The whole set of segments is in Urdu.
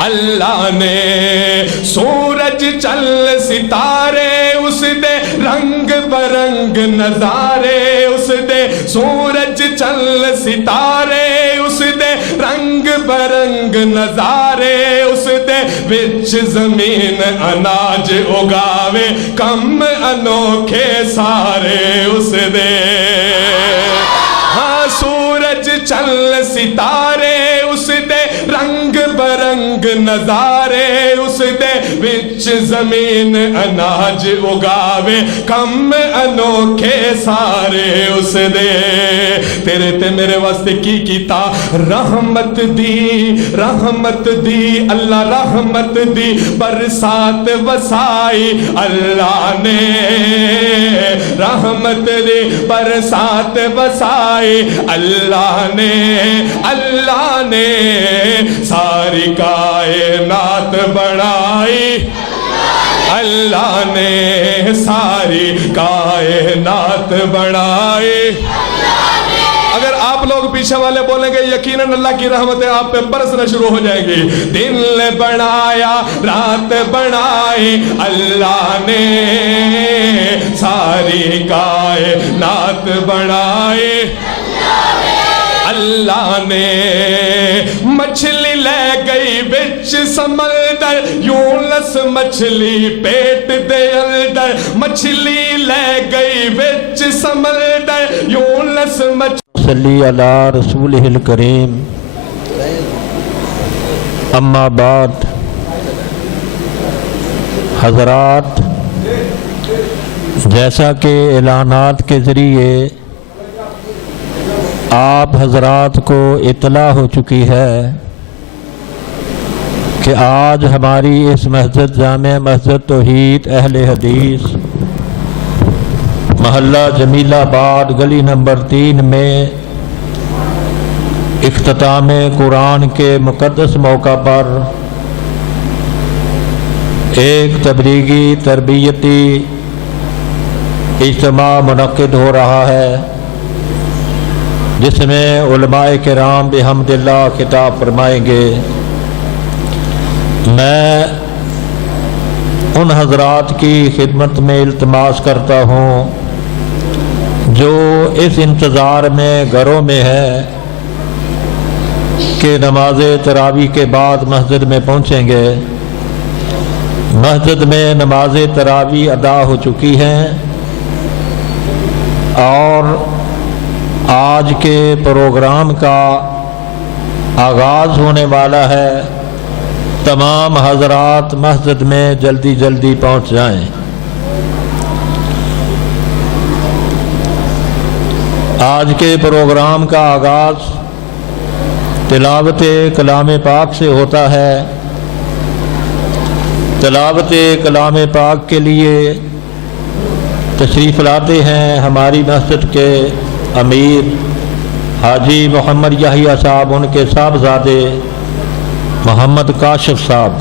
اللہ نے سورج چل ستارے اس دے رنگ برنگ نظارے اس دے سورج چل ستارے اس دے رنگ برنگ نظارے اس دے وچ زمین اناج اگاوے کم انوکھے سارے اس دے ہاں سورج چل ستارے اس دے رنگ برنگ نظارے اس دے وچ زمین اناج اگاوے کم انوکھے سارے اس دے تیرے تے میرے واسطے کی کیتا رحمت دی اللہ رحمت دی برسات وسائی اللہ نے رحمت دی برسات وسائی اللہ نے ساری کائنات بڑھائی اللہ نے ساری کائنات بڑھائی اگر آپ لوگ پیچھے والے بولیں گے یقیناً اللہ کی رحمتیں آپ پہ برسنا شروع ہو جائیں گی دن بڑھایا رات بڑھائی اللہ نے ساری کائنات بڑھائی اللہ نے مچھلی لے گئی بچ سمندر یونس مچھلی پیٹ دے اندر مچھلی لے گئی بچ سمندر یونس مچھلی صلی علی رسولہ الکریم اما بعد حضرات جیسا کہ اعلانات کے ذریعے آپ حضرات کو اطلاع ہو چکی ہے کہ آج ہماری اس مسجد جامع مسجد توحید اہل حدیث محلہ جمیل آباد گلی نمبر 3 میں اختتام قرآن کے مقدس موقع پر ایک تبلیغی تربیتی اجتماع منعقد ہو رہا ہے جس میں علماء کرام بحمد اللہ خطاب فرمائیں گے میں ان حضرات کی خدمت میں التماس کرتا ہوں جو اس انتظار میں گھروں میں ہے کہ نماز تراویح کے بعد مسجد میں پہنچیں گے مسجد میں نماز تراویح ادا ہو چکی ہیں اور آج کے پروگرام کا آغاز ہونے والا ہے تمام حضرات مسجد میں جلدی جلدی پہنچ جائیں آج کے پروگرام کا آغاز تلاوت کلام پاک سے ہوتا ہے تلاوت کلام پاک کے لیے تشریف لاتے ہیں ہماری مسجد کے امیر حاجی محمد یحییٰ صاحب ان کے صاحبزادے محمد کاشف صاحب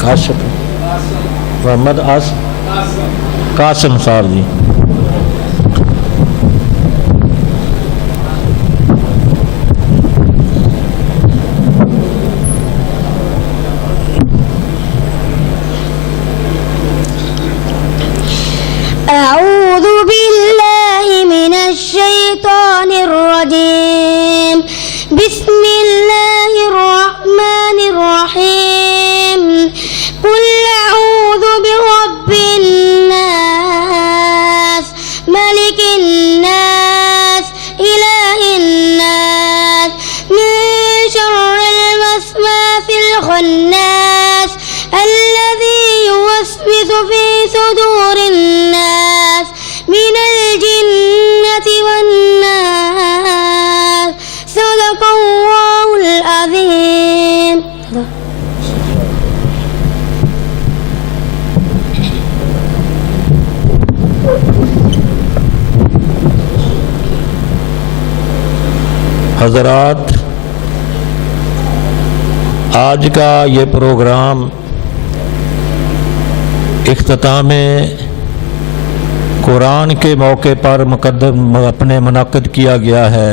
کاشف محمد قاسم صاحب جی أعوذ بالله من الشيطان الرجيم بسم الله الرحمن الرحيم قل أعوذ برب الناس ملك الناس إله الناس من شر الوسواس الخناس الذي يوسوس في صدور الناس من الجنة والناس صدق الله العظيم حضرات آج کا یہ پروگرام اختتام قرآن کے موقع پر اپنے منعقد کیا گیا ہے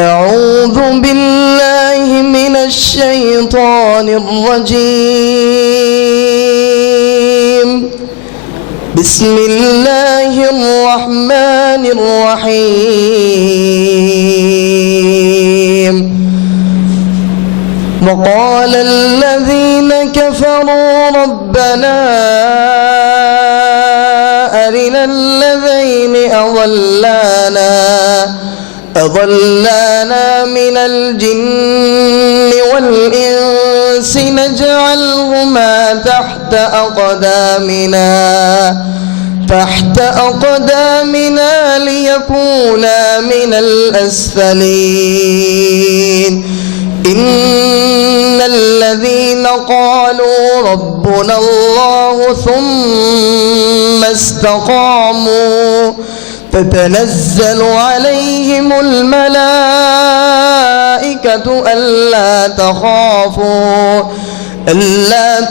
أعوذ بالله من الشيطان الرجيم. بسم الله الرحمن الرحيم. وقال الذين كفروا ربنا أرنا الذين أضلانا من الجن والإنس نجعلهما تحت أقدامنا ليكونا من الأسفلين. إن الذين قالوا ربنا الله ثم استقاموا تتنزل عليهم الملائكة ألا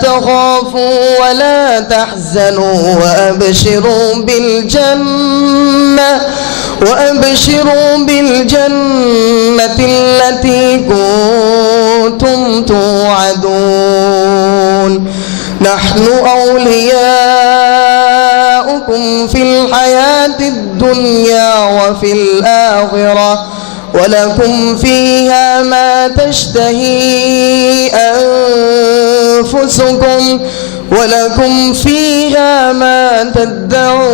تخافوا ولا تحزنوا وأبشروا بالجنة التي كنتم توعدون. نحن أولياؤكم في الحياة الدنيا وفي الآخرة ولكم فيها ما تشتهي أنفسكم ولكم فيها ما تدعون.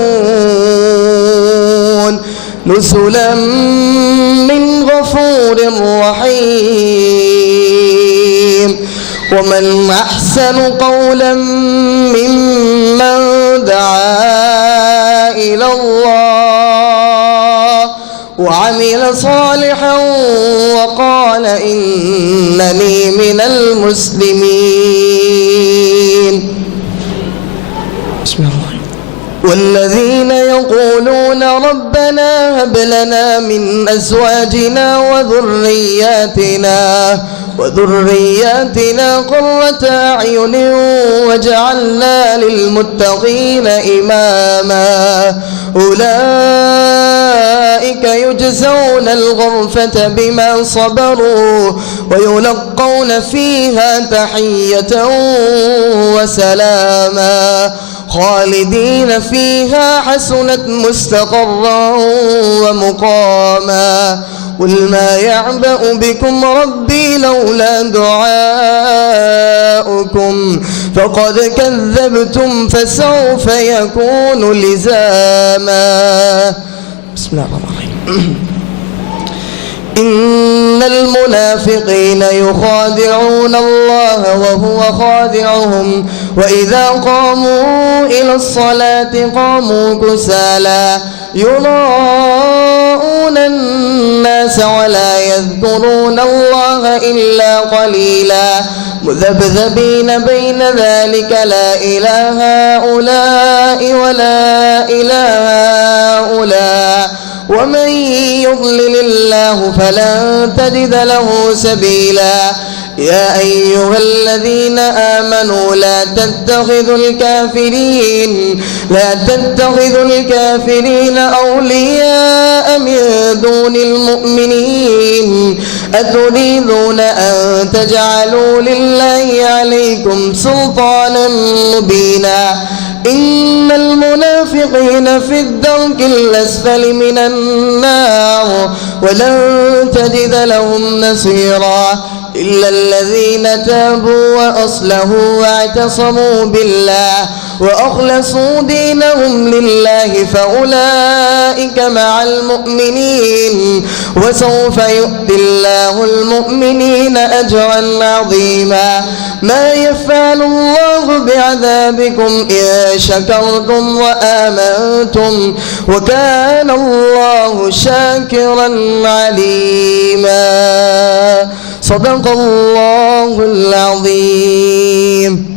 نزلا من غفور رحيم. ومن أحسن قولا ممن دعا إلى الله وعمل صالحا وقال إنني من المسلمين. بسم الله. والذين يقولون ربنا هب لنا من أزواجنا وذرياتنا وذرياتنا قرة أعين واجعلنا للمتقين إماما أولئك يجزون الغرفة بما صبروا ويلقون فيها تحية وسلاما خالدين فيها حسنت مستقرا ومقاما قل ما يعبأ بكم ربي لولا دعاؤكم فقد كذبتم فسوف يكون لزاما بسم الله الرحمن الرحيم إن المنافقين يخادعون الله وهو خادعهم وإذا قاموا إلى الصلاة قاموا كسالى يراءون الناس ولا يذكرون الله إلا قليلا مذبذبين بين ذلك لا إله هؤلاء ولا إله هؤلاء ومن يضلل الله فلن تجد له سبيلا يا أيها الذين آمنوا لا تتخذوا الكافرين أولياء من دون المؤمنين أتريدون أن تجعلوا لله عليكم سلطانا مبينا إن المنافقين في الدرك الأسفل من النار ولن تجد لهم نصيرا إلا الذين تابوا وأصلحوا واعتصموا بالله وأخلصوا دينهم لله فأولئك مع المؤمنين وسوف يؤتي الله المؤمنين أجرا عظيما ما يفعل الله بعذابكم إن شكرتم وآمنتم وكان الله شاكرا عليما صدق الله العظيم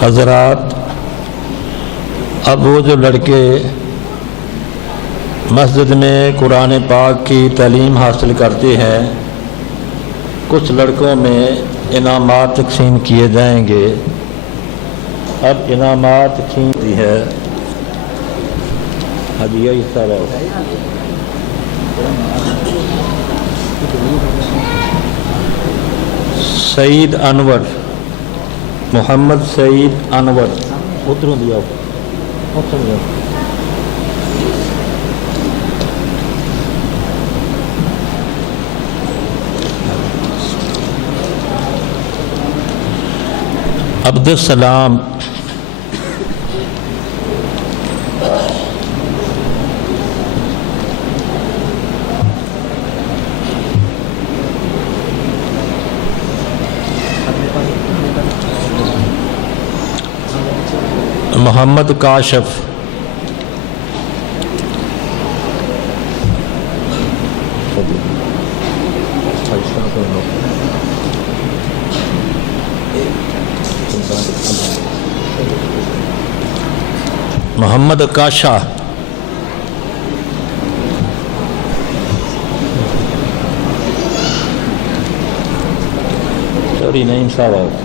حضرات، اب وہ جو لڑکے مسجد میں قرآن پاک کی تعلیم حاصل کرتے ہیں، کچھ لڑکوں میں انعامات تقسیم کیے جائیں گے۔ اب انعامات تقسیم ہوتی ہے، ہدیہ حصہ رہو۔ سعید انور، محمد سعید انور، ادھروں دیا عبد السلام، محمد کاشف، محمد کاشا، سوری نہیں صاحب،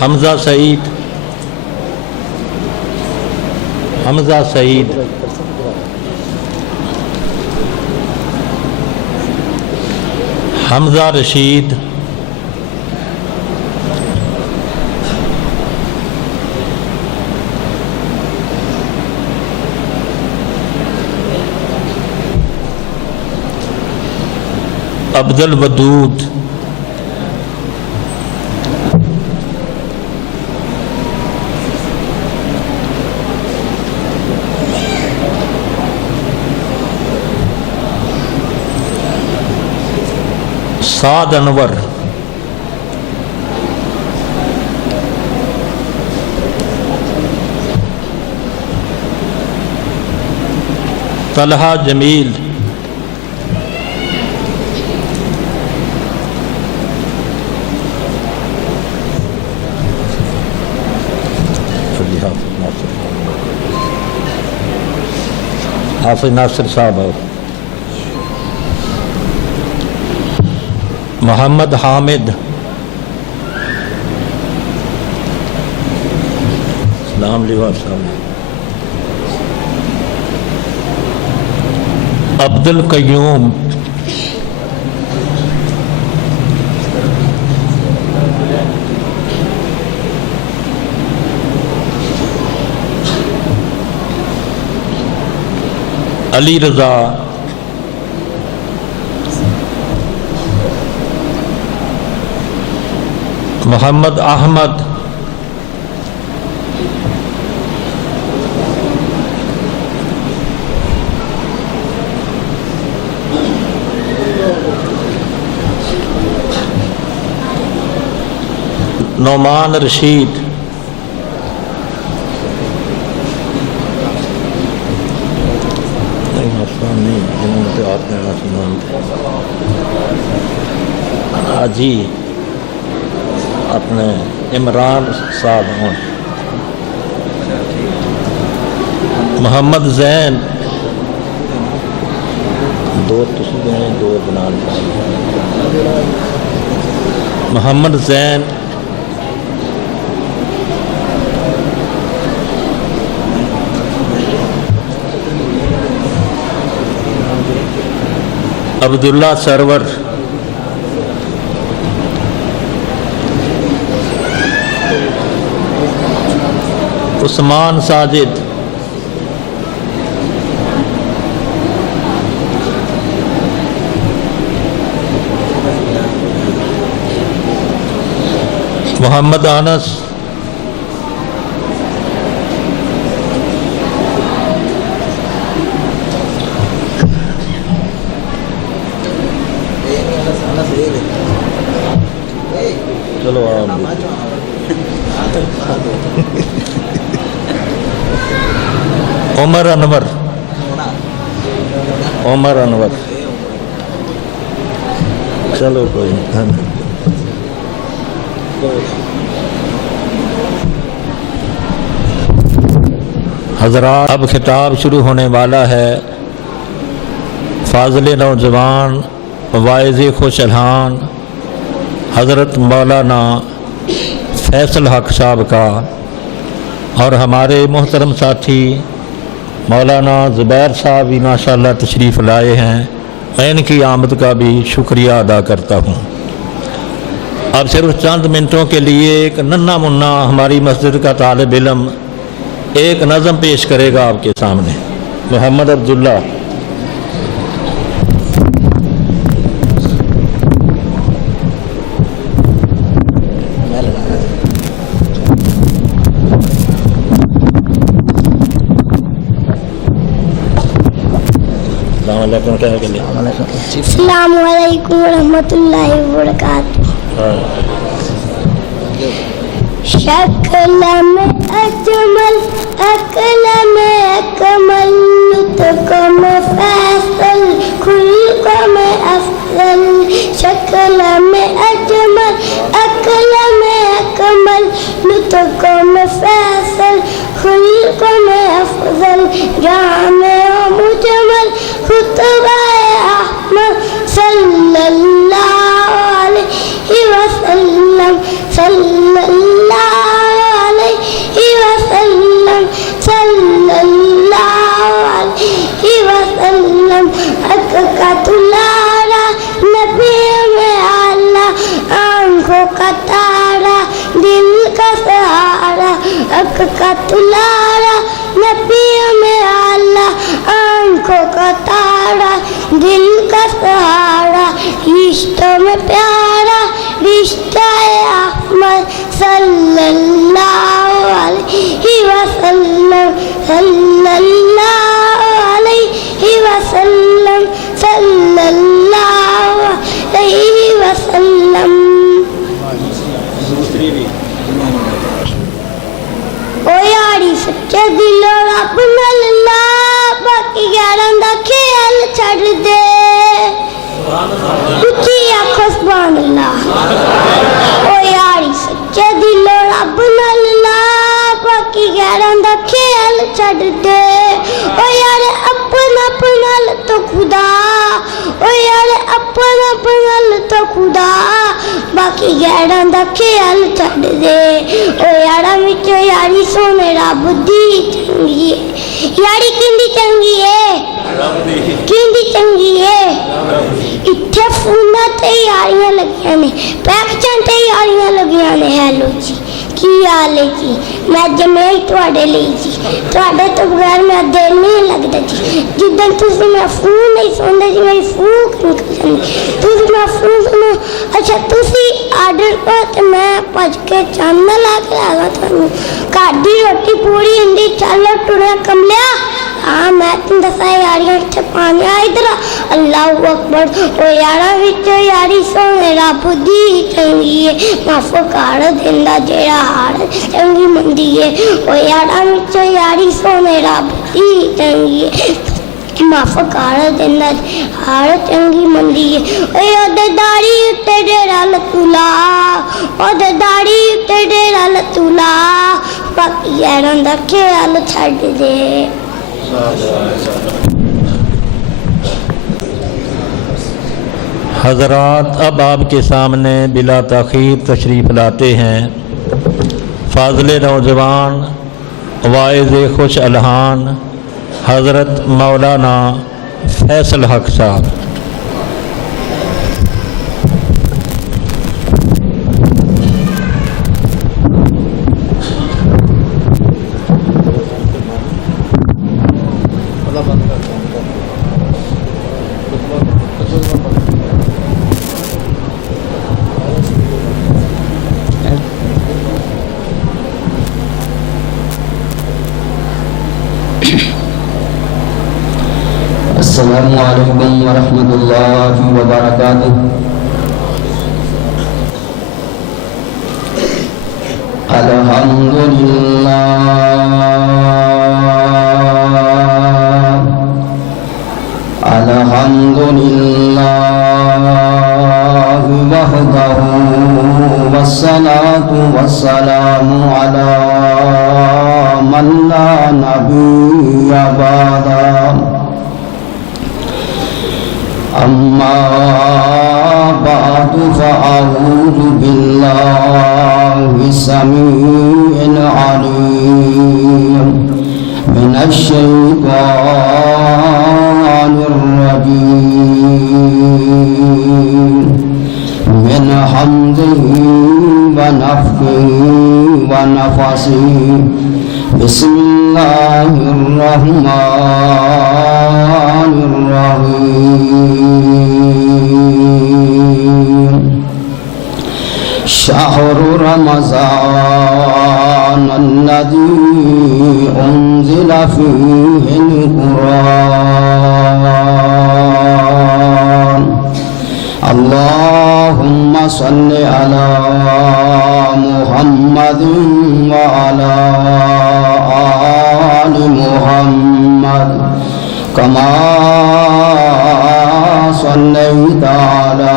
حمزہ سعید، حمزہ سعید، حمزہ رشید، عبد الودود، سعد انور، طلحہ جمیل، حافظ ناصر صاحب اور محمد حامد، السلام علیکم، عبد القیوم، علی رضا، محمد احمد، نعمان رشید، حاجی اپنے عمران صاحب ہیں، محمد زین، دو تسی گئے دو بنان، محمد زین، عبداللہ سرور، عثمان ساجد، محمد انس، چلو عمر انور، عمر انور، چلو کوئی نہیں۔ حضرات، اب خطاب شروع ہونے والا ہے۔ فاضل نوجوان، واعظ خوش الحان حضرت مولانا فیصل حق صاحب کا، اور ہمارے محترم ساتھی مولانا زبیر صاحب بھی ماشاءاللہ تشریف لائے ہیں، میں ان کی آمد کا بھی شکریہ ادا کرتا ہوں۔ اب صرف چند منٹوں کے لیے ایک ننھا منا ہماری مسجد کا طالب علم ایک نظم پیش کرے گا آپ کے سامنے۔ محمد عبداللہ۔ السلام علیکم ورحمۃ اللہ وبرکاتہ۔ شکل میں اجمل، عقل میں اکمل، نطق میں فیصل، خلق میں افضل۔ شکل میں اجمل، عقل میں اکمل، نطق میں فیصل، خلق میں افضل۔ جامع و مجمل خطبہ احمد صلی اللہ علیہ وسلم، صلی اللہ علیہ وسلم، صلی اللہ علیہ وسلم۔ حق کا تلارا نبی میں اللہ، آنکھوں کا تارا دل کا سہارا۔ حق کا تلارا نبی میں اللہ، آنکھوں کا تارا دل کا سہارا۔ رشتوں میں پیارا رشتہ احمد صلی اللہ علیہ وسلم، صلی اللہ علیہ وسلم، صلی اللہ علیہ وسلم۔ او یاری سچے دلوں رب نال لا، باقی یاراں دا خیال چھڈ دے۔ اچھی آکھو سبحان اللہ۔ او یاری سچے دلوں رب نال لا، باقی یاراں دا خیال چھڈ دے۔ او یار اپنا تو خدا باقی گیڑاں دا خیال چھڈ دے او یاراں وچ یاری سونے رب دی چنگی ہے یاری کیندی چنگی ہے کیندی چنگی ہے اتھے فوناں تے یاریاں لگیاں نے پیکچاں تے یاریاں لگیاں نے ہیلو جی کی حال ہے جی میں جمیل تواڈے لئی جی تواڈے تو بغیر میں دل نہیں لگدا جی جدن تسی میں فون نہیں سنتے جی میری فوک نکل جاندی تسی میں فون سنو اچھا تسی آرڈر کرو تے میں بھج کے چاند لا کے آ گا تھانوں گھر دی روٹی پوری ہندی چل ٹریا کملیا ہاں میں تم دسا یاریاں اتنے پانے ادھر اللہ اکبر او یاراں وچ یاری سونے رب دی چنگی ہے معاف کر دیندا جیڑا ہار چنگی مندی ہے او یاراں وچ یاری سونے رب دی چنگی ہے معاف کر دیندا ہار چنگی مندی ہے اے اودے داڑھی اُتے ڈیرا لتولا اودے داڑھی اُتے ڈیرا لتولا باقی یاراں دا خیال چھڈ دے حضرات اب آپ کے سامنے بلا تاخیر تشریف لاتے ہیں فاضل نوجوان واعظ خوش الحان حضرت مولانا فیصل حق صاحب السلام علیکم ورحمۃ اللہ وبرکاتہ الحمدللہ الحمدللہ وحدہ والصلاة والسلام علی من لا نبی بعدہ أما بعد فأعوذ بالله السميع العليم من الشيطان الرجيم من حمده ونفخه ونفثه بسم الله الرحمن الرحيم شهر رمضان الذي أنزل فيه القرآن اللهم صل على محمد وعلى آل محمد كما صليت على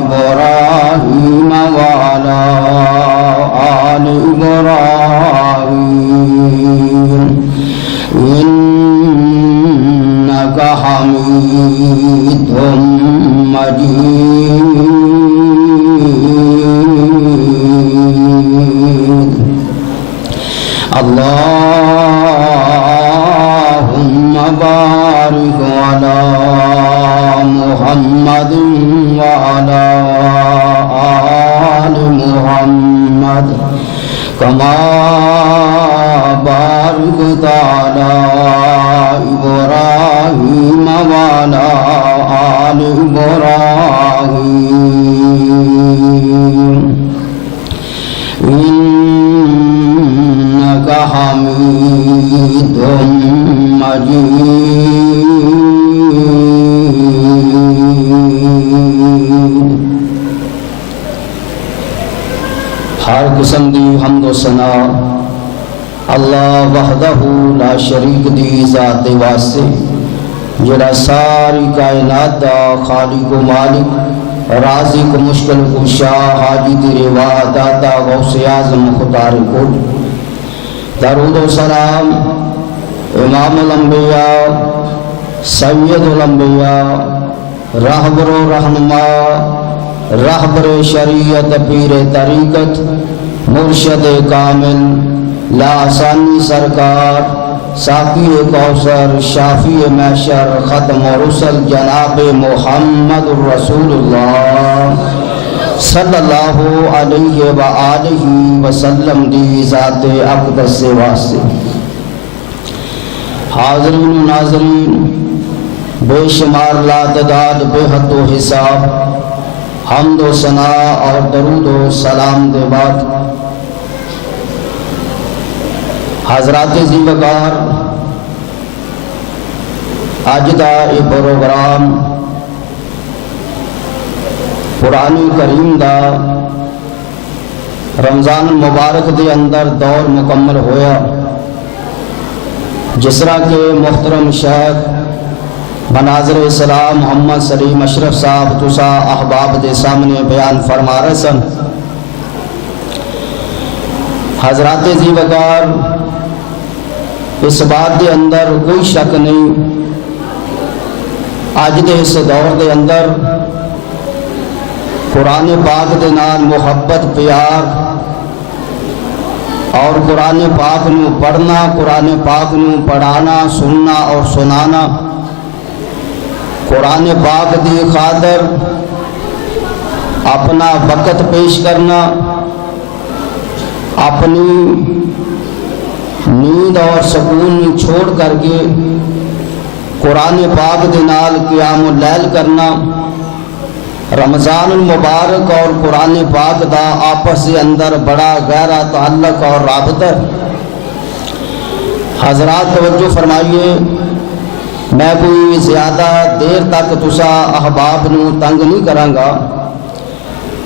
إبراهيم وعلى آل إبراهيم إنك حميد مجيد اللهم بارك على محمد وعلى آل محمد كما باركت على إبراهيم وعلى آل إبراهيم إنك حميد مجيد ہر قسم دی حمد و ثنا اللہ وحدہ لا شریک دی ذات واسطے جڑا ساری کائنات دا خالق و مالک رازق مشکل کشا حاجت روا داتا غوث اعظم مختار کل درود و سلام امام الانبیاء سید الانبیاء رہبر و رہنما، رہبر شریعت، پیر طریقت، مرشد کامل، لاسانی سرکار، ساقی کوثر، شافی محشر، ختم رسل جناب محمد رسول اللہ صلی اللہ علیہ وآلہ وسلم دی ذات اقدس سے واسطے۔ حاضرین و ناظرین، بے شمار لاتعداد بے حد و حساب حمد و ثناء اور درود و سلام دے بعد حضرات ذی وقار اج دا یہ پروگرام قرآن کریم دا رمضان المبارک دے اندر دور مکمل ہویا، جس طرح کہ محترم شیخ مناظر اسلام محمد سلیم اشرف صاحب تسا احباب دے سامنے بیان فرما رہے سن۔ حضرات ذی وقار، اس بات دے اندر کوئی شک نہیں، آج دے اس دور دے اندر قرآن پاک دے نال محبت پیار اور قرآن پاک نو پڑھنا، قرآن پاک نو پڑھانا، سننا اور سنانا، قرآن پاک دی خاطر اپنا وقت پیش کرنا، اپنی نیند اور سکون چھوڑ کر کے قرآن پاک دے نال قیام اللیل کرنا، رمضان المبارک اور قرآن پاک دا آپس کے اندر بڑا گہرا تعلق اور رابط ہے۔ حضرات توجہ فرمائیے، میں کوئی زیادہ دیر تک تسا احباب نو تنگ نہیں کرانگا،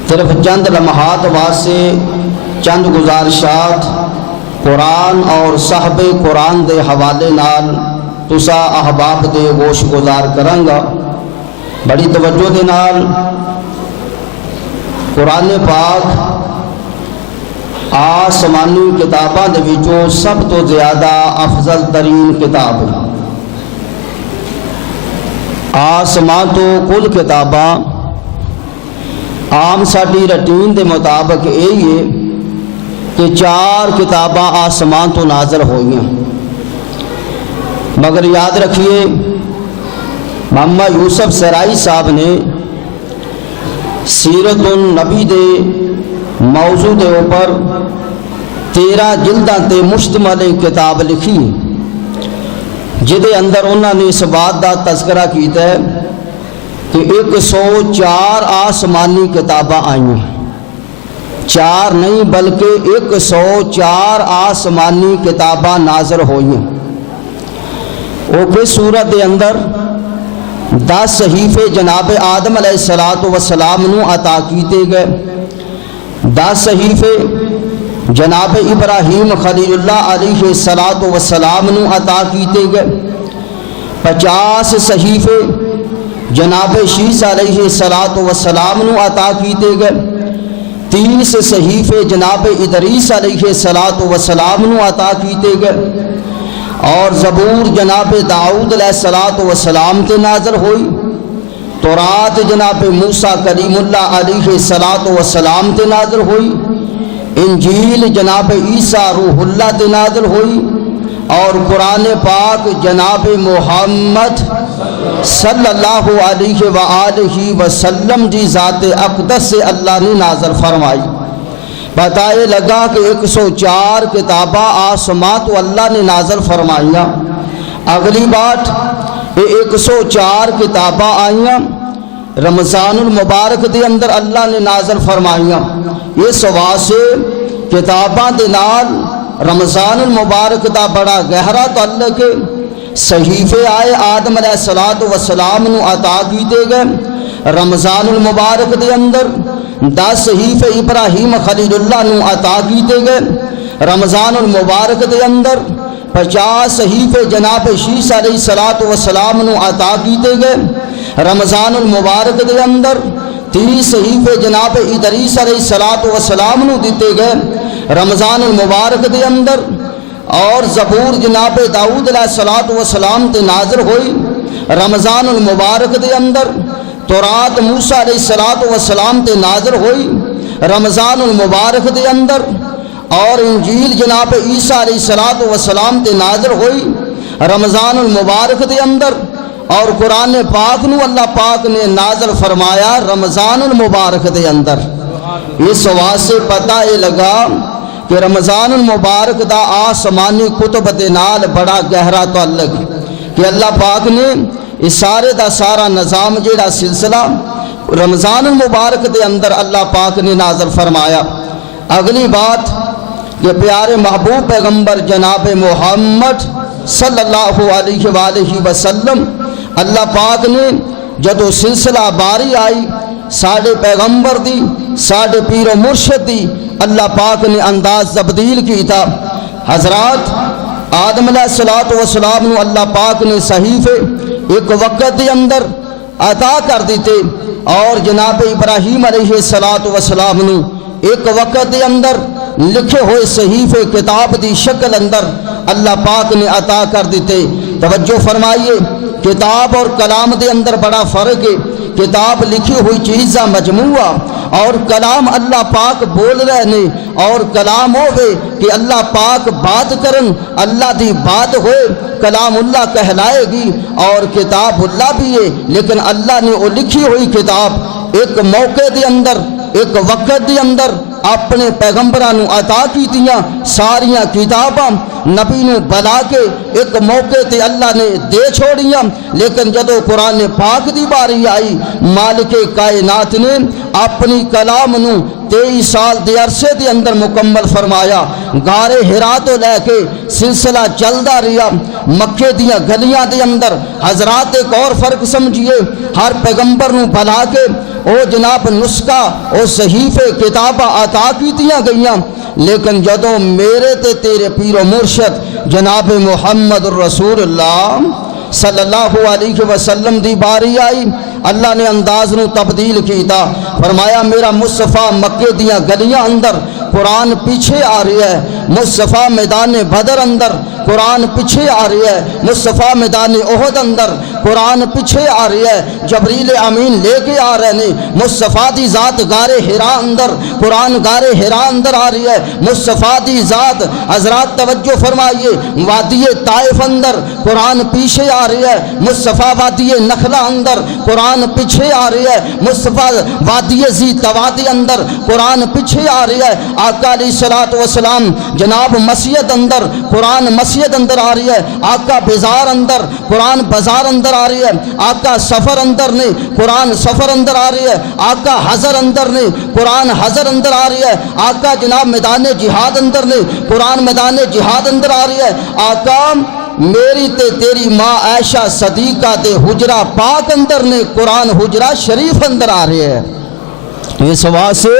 صرف چند لمحات واسطے چند گزارشات قرآن اور صحب قرآن دے حوالے نال تسا احباب دے گوش گزار کرانگا۔ بڑی توجہ دے نال قرآن پاک آسمانی کتاباں دے وچوں سب تو زیادہ افضل ترین کتاب ہے۔ آسمان تو کل کتاباں عام ساڈی روٹین دے مطابق یہی ہے کہ 4 کتاباں آسمان تو نازل ہوئیں، مگر یاد رکھیے محمد یوسف سرائی صاحب نے سیرت النبی دے موضوع دے اوپر 13 جلداں تے مشتمل کتاب لکھی، جدے اندر انہوں نے اس بات دا تذکرہ کیتا ہے کہ 104 آسمانی کتاباں آئیں، 4 نہیں بلکہ 104 آسمانی کتاباں نازل ہوئیں۔ وہ کس صورت دے اندر 10 صحیفے جناب آدم علیہ السلام نو عطا کیتے گئے، 10 صحیفے جناب ابراہیم خلیل اللہ علیہ السلام نو عطا کیتے گئے، 50 صحیفے جناب شیس علیہ السلام نو عطا کیتے گئے، 30 صحیفے جناب ادریس علیہ السلام نو عطا کیتے گئے، اور زبور جناب داؤد علیہ السلام تے نازل ہوئی، تورات جناب موسیٰ کلیم اللہ علیہ السلام تے نازل ہوئی، انجیل جناب عیسیٰ روح اللہ تے نازل ہوئی، اور قرآن پاک جناب محمد صلی اللہ علیہ وآلہ وسلم دی ذات اقدس سے اللہ نے نازل فرمائی۔ بتائے لگا کہ 104 کتاباں آسمان تو اللہ نے نازل فرمائیاں۔ اگلی بات یہ 104 کتاباں آئیاں رمضان المبارک دے اندر اللہ نے نازل فرمائیاں۔ یہ سواسے کتاباں دے نال رمضان المبارک دا بڑا گہرا تعلق ہے۔ صحیفے آئے آدم علیہ السلام نو عطا کیتے گئے، رمضان المبارک دے اندر 10 صحیفے ابراہیم خلیل اللہ نو عطا کیتے گئے، رمضان المبارک دے اندر 50 صحیفے جناب شیس علیہ السلام نو عطا کیتے گئے، رمضان المبارک دے اندر 30 صحیفے جناب ادریس علیہ السلام نو دیتے گئے، رمضان المبارک دے اندر اور زبور جناب داؤد علیہ السلام تے نازل ہوئی، رمضان المبارک دے اندر تو رات موسیٰ علیہ السلام تے نازل ہوئی رمضان المبارک دے اندر، اور انجیل جناب عیسیٰ علیہ السلام تے نازل ہوئی رمضان المبارک دے اندر، اور قرآن پاک نو اللہ پاک نے نازل فرمایا رمضان المبارک دے اندر۔ اس واسطے پتہ یہ لگا کہ رمضان المبارک دا آسمانی کتب دے نال بڑا گہرا تعلق کہ اللہ پاک نے اس سارے دا سارا نظام جیڑا سلسلہ رمضان المبارک دے اندر اللہ پاک نے نازل فرمایا۔ اگلی بات کہ پیارے محبوب پیغمبر جناب محمد صلی اللہ علیہ وآلہ وسلم اللہ پاک نے جدو سلسلہ باری آئی ساڑھے پیغمبر دی ساڑھے پیر و مرشد دی اللہ پاک نے انداز تبدیل کی تھا۔ حضرات آدم علیہ السلام نو اللہ پاک نے صحیفے ایک وقت دے اندر عطا کر دیتے، اور جناب ابراہیم علیہ السلام نو ایک وقت دے اندر لکھے ہوئے صحیفے کتاب دی شکل اندر اللہ پاک نے عطا کر دیتے۔ توجہ فرمائیے، کتاب اور کلام دے اندر بڑا فرق ہے۔ کتاب لکھی ہوئی چیزاں مجموعہ، اور کلام اللہ پاک بول رہے نے، اور کلام ہوئے کہ اللہ پاک بات کرن، اللہ دی بات ہوئے کلام اللہ کہلائے گی، اور کتاب اللہ بھی ہے، لیکن اللہ نے وہ لکھی ہوئی کتاب ایک موقع دے اندر ایک وقت دے اندر اپنے پیغمبرانو عطا کیتیاں ساریاں کتاباں نبی نو بلا کے ایک موقع تے اللہ نے دے چھوڑیاں، لیکن جدو قرآن پاک دی باری آئی مالک کائنات نے اپنی کلام نو 23 سال دے عرصے دے اندر مکمل فرمایا۔ غار حرا تو لے کے سلسلہ چلدا رہا مکے دیاں گلیاں دے اندر۔ حضرات ایک اور فرق سمجھیے، ہر پیغمبر نو بلا کے او جناب نسخہ او صحیفے کتاباں عطا کیتیاں گئیاں، لیکن جدو میرے تے تیرے پیر و مرشد جناب محمد الرسول اللہ صلی اللہ علیہ وسلم دی باری آئی اللہ نے انداز نو تبدیل کیتا۔ فرمایا میرا مصطفیٰ مکے دیاں گلیاں اندر قرآن پیچھے آ رہی ہے، مصطفیٰ میدان بدر اندر قرآن پیچھے آ رہی ہے، مصطفیٰ میدان احد اندر قرآن پیچھے آ رہی ہے، جبریل امین لے کے آ رہے نے، مصطفیٰ دی ذات غار حرا اندر قرآن غار حرا اندر آ رہی ہے، مصطفیٰ دی ذات حضرات توجہ فرمائیے وادی طائف اندر قرآن پیچھے آ رہی ہے، مصطفیٰ وادی نخلا اندر قرآن پیچھے آ رہی ہے، مصطفیٰ وادی ذی توادی اندر قرآن پیچھے آ رہی ہے، آقا علیہ السلام جناب مسجد اندر قرآن مسجد اندر آ رہی ہے، آقا بازار اندر قرآن بازار اندر آ رہی ہے، آقا سفر اندر نے قرآن سفر اندر آ رہی ہے، آقا حضر اندر نے قرآن حضر اندر آ رہی ہے، آقا جناب میدان جہاد اندر نے قرآن میدان جہاد اندر آ رہی ہے، آقا میری تے تیری ماں عائشہ صدیقہ تے حجرہ پاک اندر نے قرآن حجرہ شریف اندر آ رہے ہیں۔ اس واسطے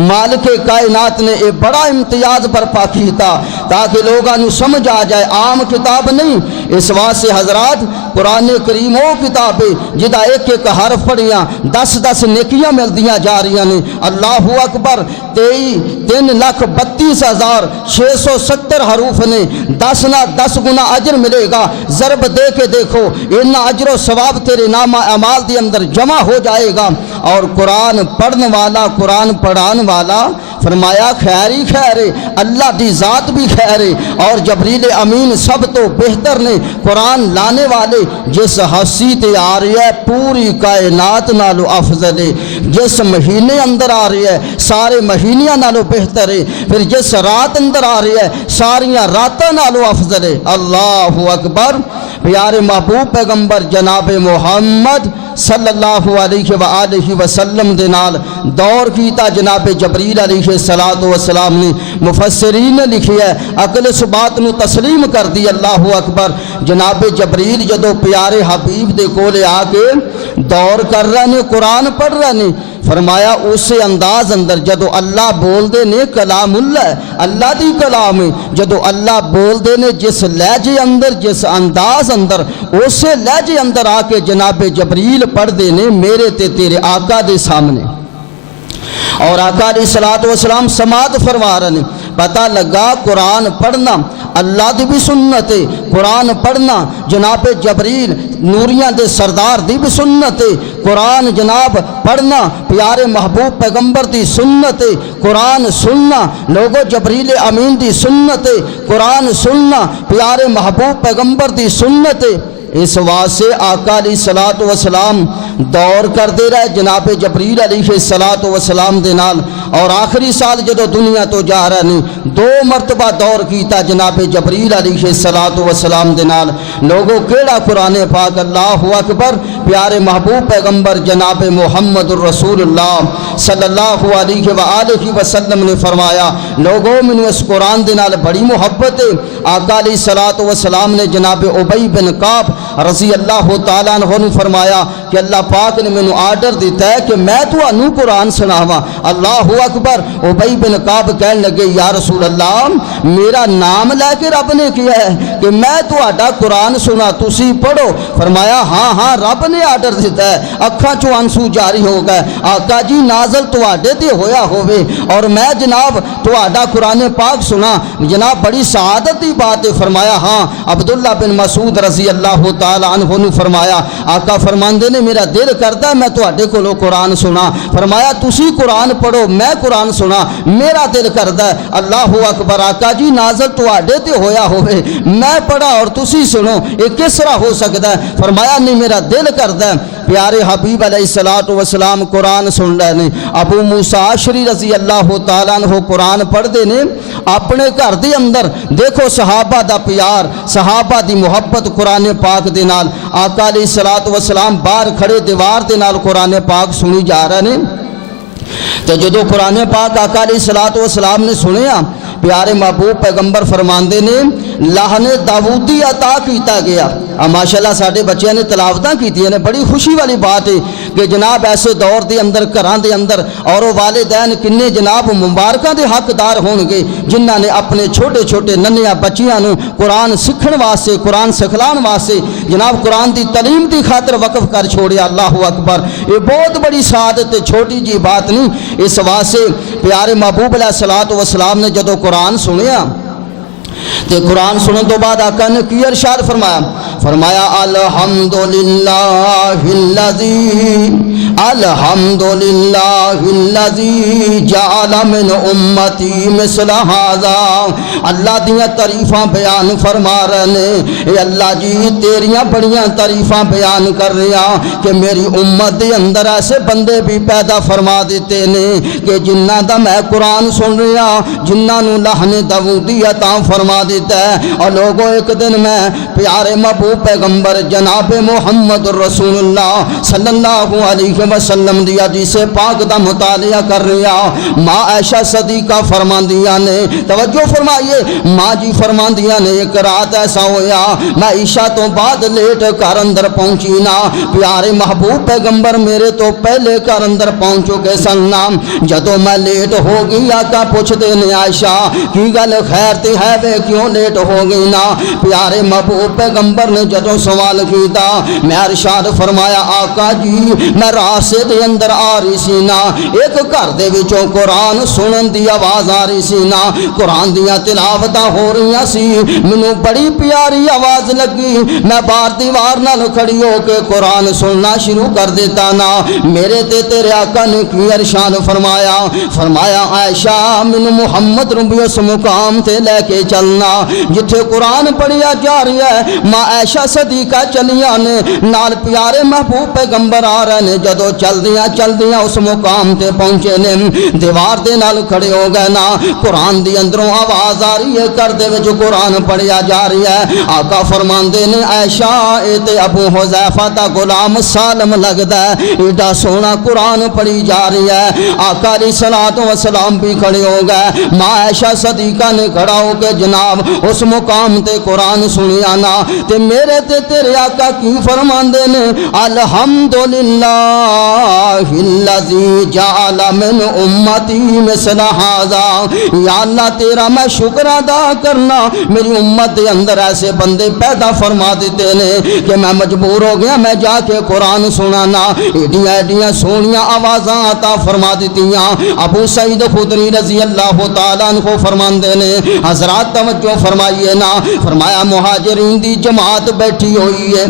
مالک کائنات نے ایک بڑا امتیاز برپا کیتا تاکہ لوگاں نو سمجھ آ جائے عام کتاب نہیں۔ اس واسطے حضرات قرآن کریم وہ کتاب ہے جدا ایک ایک حرف پڑھیاں 10 نیکیاں ملدیاں جا رہی ہیں۔ اللہ اکبر 3,32,670 حروف نے 10 نہ 10 گنا اجر ملے گا۔ ضرب دے کے دیکھو اتنا اجر و ثواب تیرے نامہ اعمال دے اندر جمع ہو جائے گا۔ اور قرآن پڑھنے والا قرآن پڑھان والا فرمایا خیر ہی خیر ہے، اللہ دی ذات بھی خیر ہے، اور جبریل امین سب تو بہتر نے قرآن لانے والے جس ہستی تے آ رہی ہے پوری کائنات نالو افضل ہے، جس مہینے اندر آ رہی ہے سارے مہینیاں نالو بہتر ہے، پھر جس رات اندر آ رہی ہے ساریاں راتاں نالو افضل ہے۔ اللہ اکبر۔ پیارے محبوب پیغمبر جناب محمد صلی اللہ علیہ وآلہ وسلم دے نال دور کیتا جناب جبریل علیہ السلام نے، مفسرین نے لکھی ہے عقل اس بات نو تسلیم کر دی۔ اللہ اکبر۔ جناب جبریل جدو پیارے حبیب دے کولے آ کے دور کر رہے نے قرآن پڑھ رہے نے، فرمایا اسے انداز اندر جدو اللہ بول دے نے کلام اللہ ہے، اللہ دی کلام ہے، جدو اللہ بول دے نے جس لہجے اندر جس انداز اندر اسے لہجے اندر آ کے جناب جبریل پڑھ دے نے میرے تے تیرے آقا دے سامنے، اور آقا علیہ السلام سماعت فرما رہے ہیں۔ پتہ لگا قرآن پڑھنا اللہ دی بھی سنت ہے، قرآن پڑھنا جناب جبریل نوریاں دے سردار دی بھی سنت ہے، قرآن جناب پڑھنا پیارے محبوب پیغمبر دی سنت ہے، قرآن سننا لوگو جبریل امین دی سنت ہے، قرآن سننا پیارے محبوب پیغمبر دی سنت ہے۔ اس واسطے آقا علیہ الصلوۃ والسلام دور کردے رہے جناب جبریل علیہ الصلوۃ والسلام دے نال، اور آخری سال جدو دنیا تو جا رہا نہیں 2 مرتبہ دور کیتا جناب جبریل علیہ الصلوۃ والسلام دے نال۔ لوگوں کیڑا قرآن پاک، اللہ اکبر، پیارے محبوب پیغمبر جناب محمد الرسول اللہ صلی اللہ علیہ وآلہ وسلم نے فرمایا لوگوں میں اس قرآن دے نال بڑی محبت ہے۔ آقا علیہ الصلوۃ والسلام نے جناب ابی بن کعب رضی اللہ تعالیٰ عنہ نے فرمایا کہ اللہ پاک نے مینوں آرڈر دیتا ہے کہ میں تانوں قرآن سناواں۔ اللہ اکبر، ابی بن کعب کہنے لگے یا رسول اللہ میرا نام لے کے رب نے کیا ہے کہ میں تہاڈا قرآن سنا، تسی پڑھو۔ فرمایا ہاں ہاں رب نے آرڈر دیتا ہے۔ اکھاں چوں آنسو جاری ہو گئے، آقا جی نازل تواڈے تے ہویا ہووے اور میں جناب تہاڈا قرآن پاک سنا، جناب بڑی سعادت دی بات ہے۔ فرمایا ہاں۔ عبداللہ بن مسعود رضی اللہ تعالیٰ عنہ نے فرمایا آقا فرماندے نے میرا دل کرتا ہے میں تواڈے کولوں قرآن سنا۔ فرمایا تسی قرآن پڑھو میں قرآن سنا، میرا دل کرتا ہے۔ اللہ اکبر، آقا جی نازل تواڈے تے ہویا ہوئے میں پڑھا اور تسی سنو، یہ کس طرح ہو سکتا ہے؟ فرمایا نہیں میرا دل کرتا ہے۔ پیارے حبیب علیہ الصلوۃ والسلام قرآن سن رہے نے، ابو موسیٰ اشعری رضی اللہ تعالیٰ عنہ قرآن پڑھ دے نے اپنے گھر دے اندر۔ دیکھو صحابہ دا پیار، صحابہ دی محبت قرآن پاک دے نال۔ آقا علیہ الصلوۃ والسلام باہر کھڑے دیوار دے نال قرآن پاک سنی جا رہے نے، تو جدو قرآن پاک آقا علیہ الصلوۃ والسلام نے سنیا پیارے محبوب پیغمبر فرماندے نے لہن داؤدی عطا کیتا گیا۔ ماشاءاللہ ساڈے بچیاں نے تلاوتاں کیتیاں نے، بڑی خوشی والی بات ہے کہ جناب ایسے دور دے اندر گھراں دے اندر اور والدین کنے جناب مبارکاں دے حقدار ہون گے جنہاں نے اپنے چھوٹے چھوٹے ننھیاں بچیاں نو قرآن سکھن واسطے، قرآن سکھلان واسطے جناب قرآن دی تعلیم دی خاطر وقف کر چھوڑیا۔ اللہ اکبر، یہ بہت بڑی سعادت ہے، چھوٹی جی بات نہیں۔ اس واسطے پیارے محبوب علیہ الصلوۃ والسلام نے جدو قرآن سنیا تے قرآن سنن تو بعد آقا نے کی ارشاد فرمایا؟ فرمایا الحمدللہ الذی جعل من امتی مثل ھذا۔ اللہ دیاں تعریفاں بیان فرما رہے نے، اے اللہ جی تیریاں بڑیاں تعریفاں بیان کر رہا کہ میری امت دے اندر ایسے بندے بھی پیدا فرما دیتے نے کہ جنہاں دا میں قرآن سن رہا، جنہاں نو لہن داؤدی عطا فرما دیتا ہے۔ اور لوگوں ایک دن میں پیارے محبوب پیغمبر جناب محمد رسول اللہ صلی اللہ علیہ وسلم دی حدیث پاک دا مطالعہ کر رہا، ماں عائشہ صدیقہ فرماندیاں نے، توجہ فرمائیے، ماں جی فرماندیاں نے ایک رات ایسا ہویا میں عشاء تو بعد لیٹ گھر اندر پہنچی نا، پیارے محبوب پیغمبر میرے تو پہلے گھر اندر پہنچ چکے سن نا۔ جدو میں لیٹ ہو گئی آقا پوچھتے نے عائشہ کی گل خیر تے ہے وے کیوں لیٹ ہو گئی نا؟ پیارے محبوب پیغمبر نے جدو سوال کیتا میں ارشاد فرمایا آقا جی میں راستے دے اندر آ رہی سی نا، ایک گھر دے وچوں قرآن سنن دی آواز آ رہی سی نا، قرآن دیاں تلاوتاں ہو رہی سی، مینوں بڑی پیاری آواز لگی، میں باہر دیوار نال کھڑی ہو کے قرآن سننا شروع کر دیتا نا۔ میرے تے تیرے آقا نے کی ارشاد فرمایا؟ فرمایا عائشہ مینوں محمد ربی اس مقام تے لے کے چلنا جتھے قرآن پڑھیا جا رہی ہے۔ ماں عائشہ صدیقہ چلیاں نے نال پیارے محبوب پیغمبر آ رہے نے، جدو چلدیاں اس مقام تے پہنچے نے دیوار دے نال کھڑے ہو گئے نا، قرآن دی اندروں آواز آ رہی ہے کر دے وچ قرآن پڑھیا جا رہی ہے۔ آقا فرماندے نے عائشہ اے تے ابو حذیفہ دا غلام سالم لگدا ہے، ایڈا سونا قرآن پڑھی جا رہی ہے۔ آقا علیہ الصلوۃ والسلام بھی کھڑے ہو گئے، ماں عائشہ صدیقہ نے کھڑا ہو کے جناب اس مقام تے قرآن سنیا نا، تے میرے تے تیرے آقا کی فرماندے نے الحمدللہ الذی جعل من امتی مثل ھذا۔ یا اللہ تیرا میں شکر ادا کرنا میری امت دے اندر ایسے بندے پیدا فرما دیتے نے کہ میں مجبور ہو گیا میں جا کے قرآن سنانا، ایڈیاں سونیاں آوازاں عطا فرما دیتیاں۔ ابو سعید خدری رضی اللہ تعالیٰ عنہ فرماندے نے حضرات توجہ فرمائیے نا، فرمایا مہاجرین دی جماعت بیٹھی ہوئی ہے،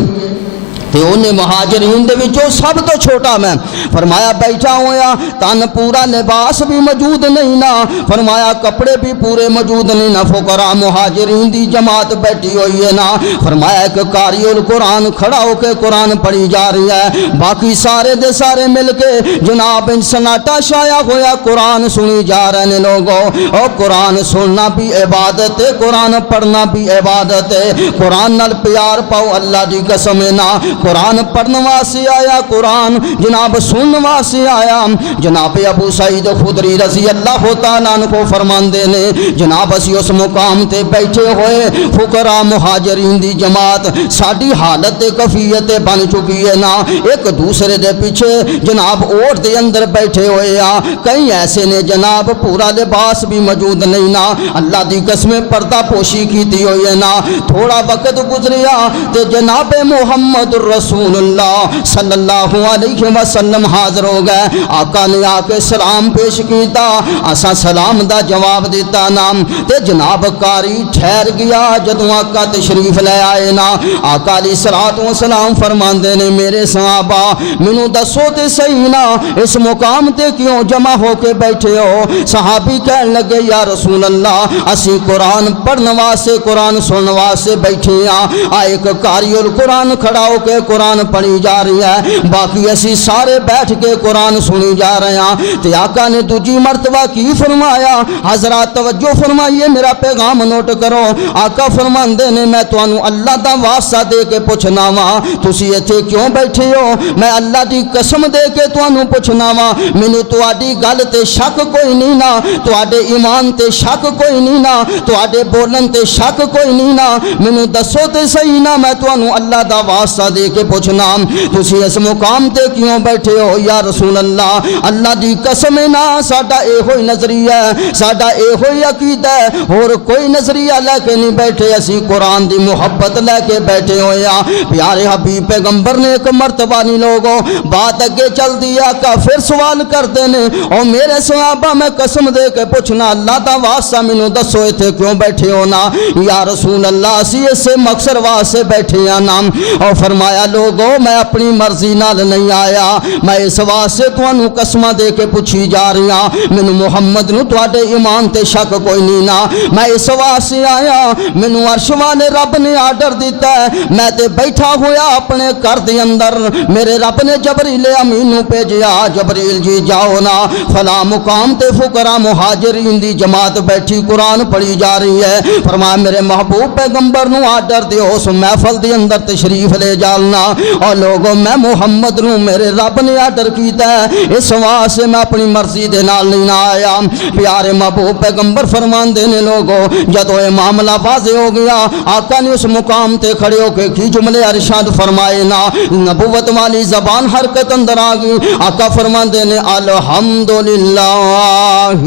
تے انہیں مہاجرین دے وچوں سب تو چھوٹا میں فرمایا بیٹھا ہویا تن پورا لباس بھی موجود نہیں نا فرمایا کپڑے بھی پورے موجود نہیں نا فقراء مہاجرین دی جماعت بیٹھی ہوئی ہے نا فرمایا ایک قاری القرآن کھڑا ہو کے قرآن پڑھی جا رہی ہے باقی سارے دے سارے مل کے جناب ان سناٹا شایا ہویا قرآن سنی جا رہے ہیں لوگوں اور قرآن سننا بھی عبادت ہے قرآن پڑھنا بھی عبادت ہے قرآن نال پیار پاؤ اللہ دی قسم نا قرآن پڑھنے واسطے آیا قرآن جناب سننے واسطے آیا جناب ابو سعید خدری رضی اللہ تعالیٰ عنہ کو فرماندے نے جناب اسی اس مقام تے بیٹھے ہوئے فقراء مہاجرین دی جماعت ساڈی حالت کفیت بن چکی ہے نا ایک دوسرے دے پیچھے جناب اوٹ دے اندر بیٹھے ہوئے آ کئی ایسے نے جناب پورا لباس بھی موجود نہیں نا اللہ دی قسم پردہ پوشی کیتی ہوئی ہے نا تھوڑا وقت گزریا تے جناب محمد رسول اللہ صلی اللہ علیہ وسلم حاضر ہو گئے آقا نے آ کے سلام پیش کیتا اسا سلام دا جواب دیتا نام تے جناب قاری ٹھہر گیا جدوں آقا تشریف لے آئے نا آقا علیہ الصلوۃ والسلام فرماندے نے میرے صحابہ مینوں دسو تے صحیح نا اس مقام تے کیوں جمع ہو کے بیٹھے ہو صحابی کہنے لگے یا رسول اللہ اسی قرآن پڑھنے واسطے قرآن سننے واسطے بیٹھے ہاں ایک قاری القرآن کھڑا ہو کے قرآن پڑھی جا رہی ہے باقی اسی سارے بیٹھ کے قرآن سنی جا رہے ہیں تے آقا نے دوجی مرتبہ کی فرمایا حضرات توجہ فرمائیے میرا پیغام نوٹ کرو آقا فرماندے نے میں تانوں اللہ دا واسطہ دے کے پوچھنا وا تسی ایتھے کیوں بیٹھے ہو میں اللہ دی قسم دے کے تانوں پوچھنا وا مینوں تہاڈی گل تے شک کوئی نہیں نا تہاڈے ایمان تے شک کوئی نہیں نا تہاڈے بولن تے شک کوئی نہیں نا مینوں دسو تے صحیح نا میں تانوں اللہ دا واسطہ دے کے پوچھنا تسی اس مقام تے کیوں بیٹھے ہو یا رسول اللہ دی قسم نا ساڈا اے ہوئی نظریہ ہے ساڈا اے ہوئی عقیدہ ہے اور کوئی نظریہ لے کے نہیں بیٹھے اسی قرآن دی محبت لے کے بیٹھے ہوئے ہیں پیارے حبیب پیغمبر نے ایک مرتبہ نہیں لوگوں بات اگے چل دیا کا پھر سوال کرتے نے اور میرے صحابہ میں قسم دے کے پوچھنا اللہ دا واسطہ مینوں دسو ایتھے کیوں بیٹھے ہو نا یا رسول اللہ اسی اس سے مقصد واسطے بیٹھے ہیں نام اور فرمایا لوگوں میں اپنی مرضی نال نہیں آیا میں اس واسطے تانوں قسماں دے کے پوچھی جا رہی ہاں مینوں محمد نو تواڈے ایمان تے شک کوئی نہیں نا میں اس واسطے آیا مینوں عرش والے رب نے آرڈر دیتا ہے میں تے بیٹھا ہویا اپنے گھر دے اندر میرے رب نے جبریل امین نو بھیجیا جبریل جی جاؤ نا فلاں مقام تے فقراء مہاجرین دی جماعت بیٹھی قرآن پڑھی جا رہی ہے فرمایا میرے محبوب پیغمبر نو آرڈر دیو اس محفل دے اندر تشریف لے جالنا اور لوگوں میں محمد نو میرے رب نے آرڈر کیتا ہے اس واسطے میں اپنی مرضی دے نال نہیں آیا پیارے محبوب پیغمبر فرماندے نے لوگوں جدوں یہ معاملہ واضح ہو گیا آقا نے اس مقام تے کھڑے ہو کے کی جملے ارشاد فرمائے نا نبوت والی زبان حرکت اندر آ گئی آقا فرماندے نے الحمدللہ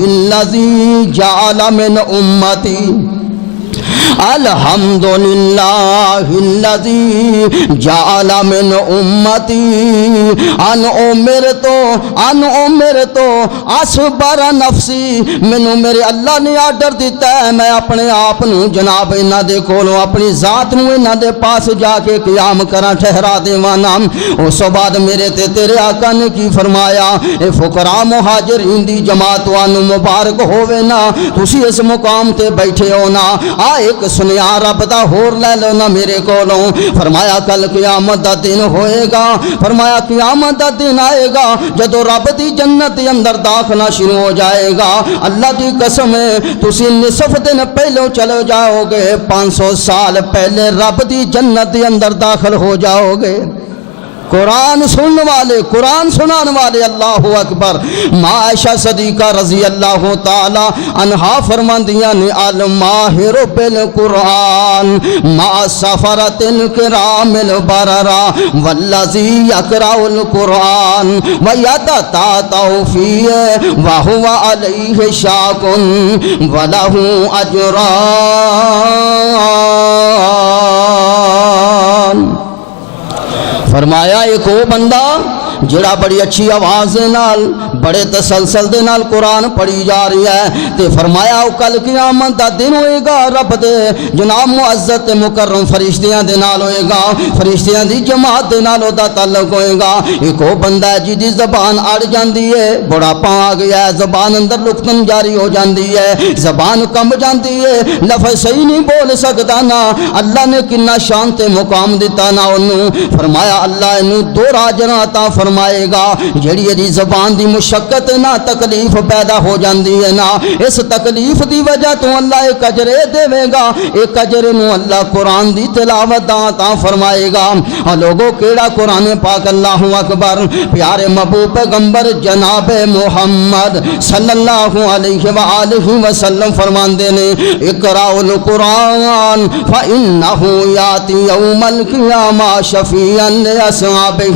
الذی جعل من امتی الحمدللہ الذی جعل من امتی ان امرتو اصبر نفسی مینوں میرے اللہ نے آرڈر دیتا ہے میں اپنے آپ نو جناب انہاں دے کولوں اپنی ذات نو انہاں دے پاس جا کے قیام کراں ٹھہرا دیواں نام اس تو بعد میرے تے تیرے آقا نے کی فرمایا اے فقراء مہاجرین دی جماعت وانو مبارک ہووے نا تسی اس مقام تے بیٹھے ہو نا ایک سنیا رب دا ہور لے لو نا میرے کولوں فرمایا کل قیامت دا دن ہوئے گا فرمایا قیامت دا دن آئے گا جدو رب دی جنت دی اندر داخلہ شروع ہو جائے گا اللہ دی قسم ہے تسی نصف دن پہلے چلے جاؤ گے 500 سال پہلے رب دی جنت دی اندر داخل ہو جاؤ گے قرآن سننے والے قرآن سنانے والے اللہ اکبر عائشہ صدیقہ رضی اللہ تعالی عنہا فرماندیاں نے الماہر بالقرآن مع سفرۃ الکرام البررا والذی یقرأ القرآن ویتتعتع فیہ وہو علیہ شاق ولہ اجران فرمایا ایک وہ بندہ جڑا بڑی اچھی آواز نال بڑے تسلسل دے نال قرآن پڑھی جا رہی ہے تے فرمایا او کل قیامت دا دن ہوئے گا رب دے جناب معزز تے مکرم فرشتیاں دے نال ہوئے گا فرشتیاں دی جماعت دے نال دا تعلق ہوئے گا ایک او بندہ ہے جی دی زبان اڑ جاندی ہے بڑھاپا آ گیا ہے زبان اندر لکتن جاری ہو جاندی ہے زبان کم جاندی ہے لفظ صحیح نہیں بول سکتا نا اللہ نے کنا شان تے مقام دیتا نا انہوں فرمایا اللہ انہوں دو راجنا عطا فرمائے گا جڑی یہ زبان دی مشقت نا تکلیف پیدا ہو جاندی ہے نا اس تکلیف دی وجہ تو اللہ ایک اجرے دے گا ایک اجر نو اللہ قرآن دی تلاوت عطا فرمائے گا لوگوں کیڑا قرآن پاک اللہ اکبر پیارے محبوب پیغمبر جناب محمد صلی اللہ علیہ وآلہ وسلم فرماندے نے اقرأ القرآن فإنه یاتی یوم القیامہ شفیعا لأصحابہ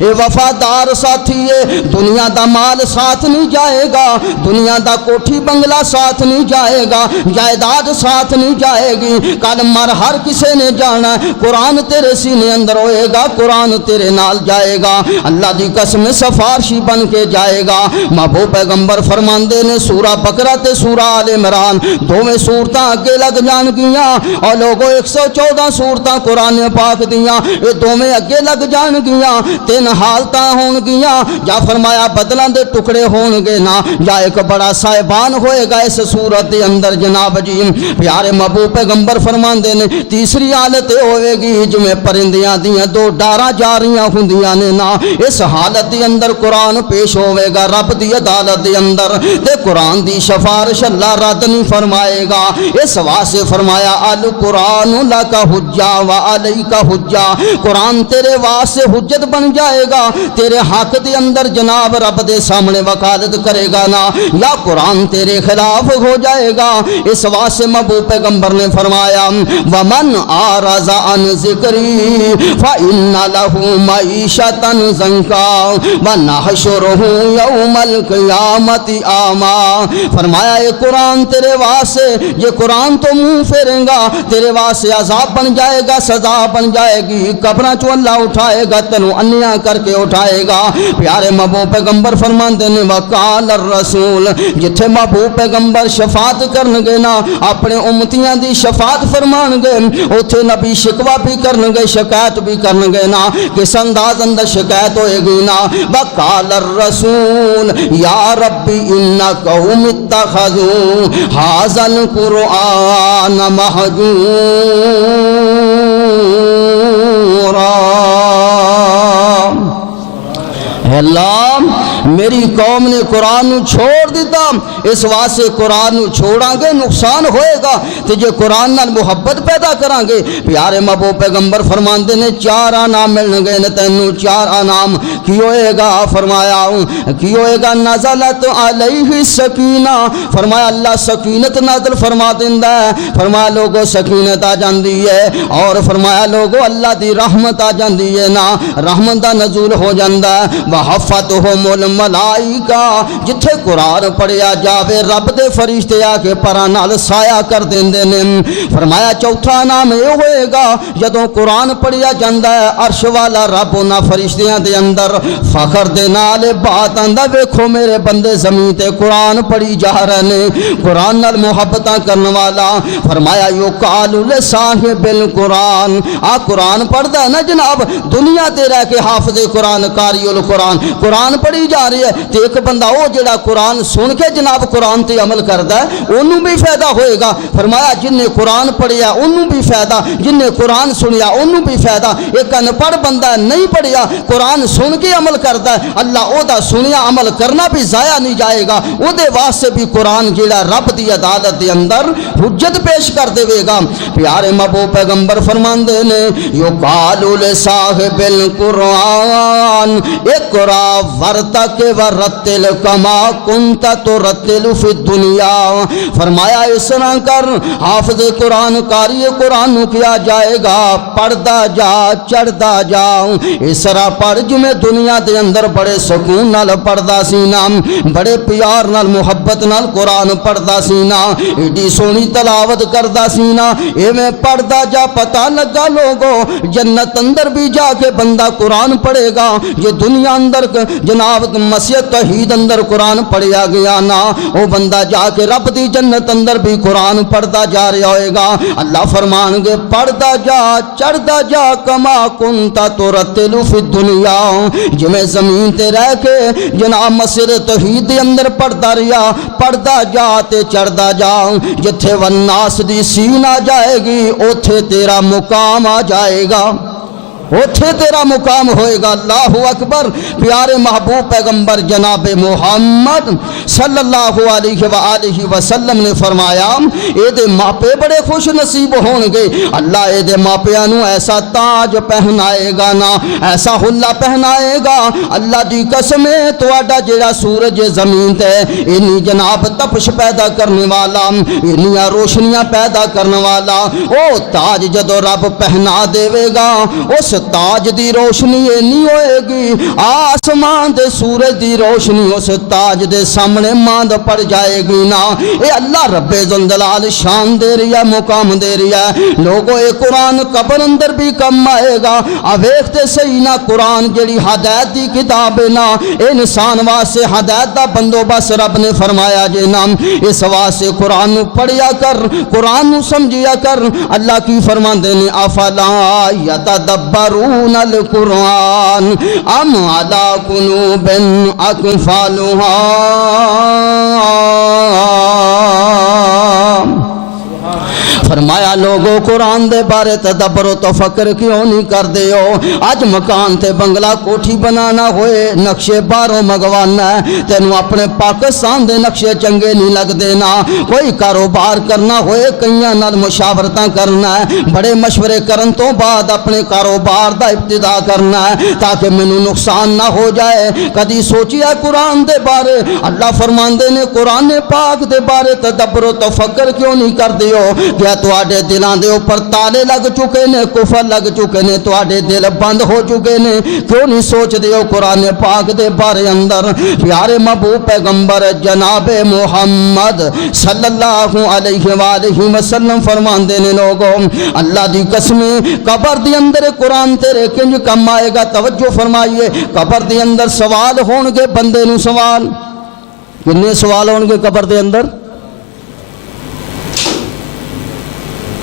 اے وفادار ساتھیے دنیا دا مال ساتھ نہیں جائے گا دنیا دا کوٹھی بنگلہ ساتھ نہیں جائے گا جائیداد ساتھ نہیں جائے گی کل مر ہر کسے نے جانا قرآن تیرے سینے اندر ہوئے گا قرآن تیرے نال جائے گا اللہ دی قسم سفارشی بن کے جائے گا محبوب پیغمبر فرماندے نے سورہ بقرہ تے سورہ آل عمران دوویں سورتاں اگے لگ جان گیاں اور لوگوں 114 سورتاں قرآن پاک دیاں یہ دوویں اگے لگ جان گیاں تین حالتاں ہون گیاں یا فرمایا بدلاں دے ٹکڑے ہون گے نا یا ایک بڑا صاحبان ہوئے گا اس صورت دے اندر جناب جی پیارے محبوب پیغمبر فرماندے نے تیسری حالت ہوئے گی جویں پرندیاں دیاں دو ڈاراں جاریاں ہوندیاں نے نا اس حالت دے اندر قرآن پیش ہوئے گا رب دی عدالت دے اندر تے قرآن دی شفارش اللہ رد نہیں فرمائے گا اس واسطے فرمایا القرآن لک حجہ و علیک حجہ قرآن تیرے واسطے حجت بن جائے گا تیرے حق دے اندر جناب رب دے سامنے وکالت کرے گا نا یا قرآن تیرے خلاف ہو جائے گا اس واسطے محبوب پیغمبر نے فرمایا ومن اعرض عن ذکری فإن له معیشۃ ضنکا ونحشرہ یوم القیامۃ اعمی فرمایا یہ قرآن تیرے واسطے یہ قرآن تو منہ پھیرے گا تیرے واسطے عذاب بن جائے گا سزا بن جائے گی قبراں چوں اللہ اٹھائے گا تینوں انیا کر کے اٹھائے گا پیارے محبوب پیغمبر فرماندے نے وقال الرسول جتھے محبوب پیغمبر شفاعت کرن گے نا اپنے امتیاں دی شفاعت فرمان گے اوتھے نبی شکوہ بھی کرن گے شکایت بھی کرن گے نا کس انداز اندر شکایت ہوئے گی نا وقال الرسول یا ربی ان قوم اتخذوا ھذا القرآن مہجورا اللہ میری قوم نے قرآن نو چھوڑ دیتا اس واسطے قرآن نو چھوڑاں گے نقصان ہوئے گا تے جے قرآن نال محبت پیدا کران گے پیارے محبوب پیغمبر فرماندے نے چار انعام ملن گے نے تینوں چار انعام کی ہوئے گا فرمایا کی ہوئے گا نزلت علیہ السکینہ فرمایا اللہ سکینت نازل فرما دیندا ہے فرمایا لوگوں سکینت آ جاندی ہے اور فرمایا لوگوں اللہ دی رحمت آ جاندی ہے نا رحمت دا نزول ہو جاندا ہے وحفتہم الملائکہ جتھے قرآن پڑھیا جاوے رب دے فرشتے آ کے پراں نال سایہ کر دیندے نے فرمایا چوتھا نام یہ ہوئے گا جدوں قرآن پڑھیا جاندا ہے عرش والا رب انہاں فرشتیاں دے اندر فخر دے نال بات آندا ویکھو میرے بندے زمین تے قرآن پڑھی جا رہے نے قرآن نال محبتاں کرن والا فرمایا یقال لصاحب القرآن آ قرآن پڑھدا ہے نا جناب دنیا تے رہ کے حافظ قرآن قاری القرآن قرآن پڑھی جا رہی ہے تے ایک بندہ وہ جڑا قرآن سن کے جناب قرآن تے عمل کردا ہے انہوں بھی فائدہ ہوئے گا فرمایا جن نے قرآن پڑھیا انہوں بھی فائدہ جن نے قرآن سنیا انہوں بھی فائدہ ایک ان پڑھ بندہ نہیں پڑھیا قرآن سن کے عمل کردا ہے اللہ او دا سنیا عمل کرنا بھی ضائع نہیں جائے گا او دے واسطے بھی قرآن جڑا رب دی عدالت دے اندر حجت پیش کر دے گا پیارے محبوب پیغمبر فرماندے نے یقال لصاحب القرآن اقرا ورتق کہ ورتل کما کنت ترتل فی الدنیا، فرمایا اس طرح کر حافظ قرآن قاری قرآن کیا جائے گا، پڑھدا جا چڑھدا جا، اس طرح پڑھ جویں دنیا دے اندر بڑے سکون نال پڑھدا سی نا، بڑے پیار نال محبت نال قرآن پڑھدا سی نا، ایڈی سونی تلاوت کردا سی نا، ایویں پڑھدا جا پتہ لگا لوگو جنت اندر بھی جا کے بندہ قرآن پڑھے گا۔ یہ دنیا اندر جناب مسجد توحید اندر قرآن پڑھیا گیا نا، وہ بندہ جا کے رب دی جنت اندر بھی قرآن پڑھدا جا رہا ہوئے گا۔ اللہ فرمان گے پڑھدا جا چڑھدا جا کما کنتا ترتل فی الدنیا، جویں زمین تے رہ کے جناب مسجد توحید دے اندر پڑھدا رہیا، پڑھدا جا تے چڑھدا جا، جتھے والناس دی سین آ جائے گی اوتھے تیرا مقام آ جائے گا، اوتھے تیرا مقام ہوئے گا۔ اللہ اکبر۔ پیارے محبوب پیغمبر جناب محمد صلی اللہ علیہ وآلہ وسلم نے فرمایا اے دے ماپے بڑے خوش نصیب ہون گے، اللہ اے دے ماپیانو ایسا تاج پہنائے گا نا، ایسا حلہ پہنائے گا، اللہ دی قسم ہے تواڈا جڑا سورج زمین تے انی جناب تپش پیدا کرنے والا، انیاں روشنیاں پیدا کرنے والا، او تاج جدو رب پہنا دے گا اس تاج دی روشنی نہیں ہوئے گی، آسمان دے سورج دی روشنی اس تاج دے سامنے ماند پڑ جائے گی نا۔ اے اللہ رب ذوالجلال شان دے رہی ہے، مقام دے رہی ہے۔ لوگوں اے قرآن قبر اندر بھی کم آئے گا، ویکھتے صحیح نا قرآن جڑی ہدایت دی کتاب ہے نا، انسان واسطے ہدایت دا بندوبست رب نے فرمایا جے نا، اس واسطے قرآن نو پڑھیا کر، قرآن نو سمجھیا کر۔ اللہ کی فرماندے نے افلا یتدبرون القرآن ام علی قلوب اقفالها، فرمایا لوگوں قرآن دے بارے تدبر و تفکر کیوں نہیں کر دے ہو؟ آج مکان تے بنگلہ کوٹھی بنانا ہوئے نقشے باہروں منگوانا ہے، تینوں اپنے پاکستان دے نقشے چنگے نہیں لگ دینا۔ کوئی کاروبار کرنا ہوئے کئیاں نال مشاورتاں کرنا ہے، بڑے مشورے کرن تو بعد اپنے کاروبار دا ابتدا کرنا ہے تاکہ مینوں نقصان نہ ہو جائے۔ کدی سوچیا قرآن دے بارے؟ اللہ فرماندے نے قرآن پاک دے بارے تدبر و تفکر کیوں نہیں کر دے ہو؟ کیا تواڈے دلاں دے اوپر تالے لگ چکے نے، کفر لگ چکے نے، تواڈے دل بند ہو چکے نے؟ کیوں نہیں سوچ دے ہو قرآن پاک دے بارے اندر؟ پیارے محبوب پیغمبر جناب محمد صلی اللہ علیہ وآلہ وسلم فرماندے نے لوگوں اللہ دی قسم قبر دی اندر قرآن تیرے کنج کم آئے گا۔ توجہ فرمائیے، قبر دی اندر سوال ہون گے بندے نو، سوال کنے سوال ہون گے قبر دے اندر؟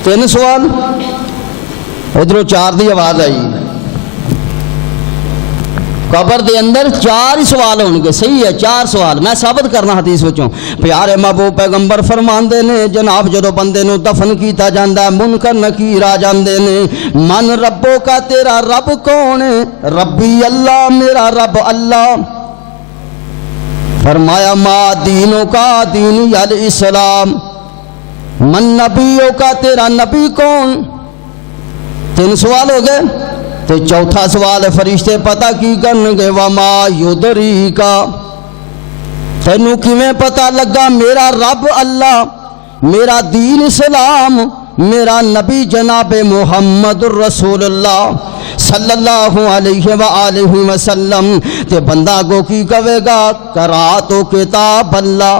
3 سوال، ادھروں 4 دی آواز آئی، قبر دے اندر 4 سوال ہون گے، صحیح ہے 4 سوال، میں ثابت کرنا حدیث وچوں۔ پیارے محبوب پیغمبر فرماندے نے جناب جدو بندے نو دفن کیتا جاندا ہے منکر نکیر آ جاندے نے، من ربو کا تیرا رب کون ہے؟ ربی اللہ، میرا رب اللہ۔ فرمایا ما دینوں کا دینی الاسلام، من نبیوں کا تیرا نبی کون؟ 3 سوال ہو گئے۔ تو چوتھا سوال فرشتے پتہ کی کرن گے وما یدریکا، تینوں کیویں پتہ لگا میرا رب اللہ، میرا دین اسلام، میرا نبی جناب محمد الرسول اللہ صلی اللہ علیہ وآلہ وسلم؟ تے بندہ گو کی کہے گا قرأت کتاب اللہ،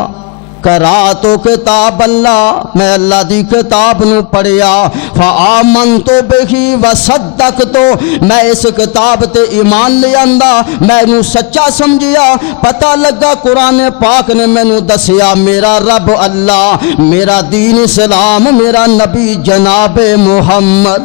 قرأت کتاب اللہ، میں اللہ دی کتاب نو پڑھیا، فآمنت بہ وصدقت، میں اس کتاب تے ایمان لے آندا، میں نو سچا سمجھیا، پتہ لگا قرآن پاک نے میں نو دسیا میرا رب اللہ، میرا دین اسلام، میرا نبی جناب محمد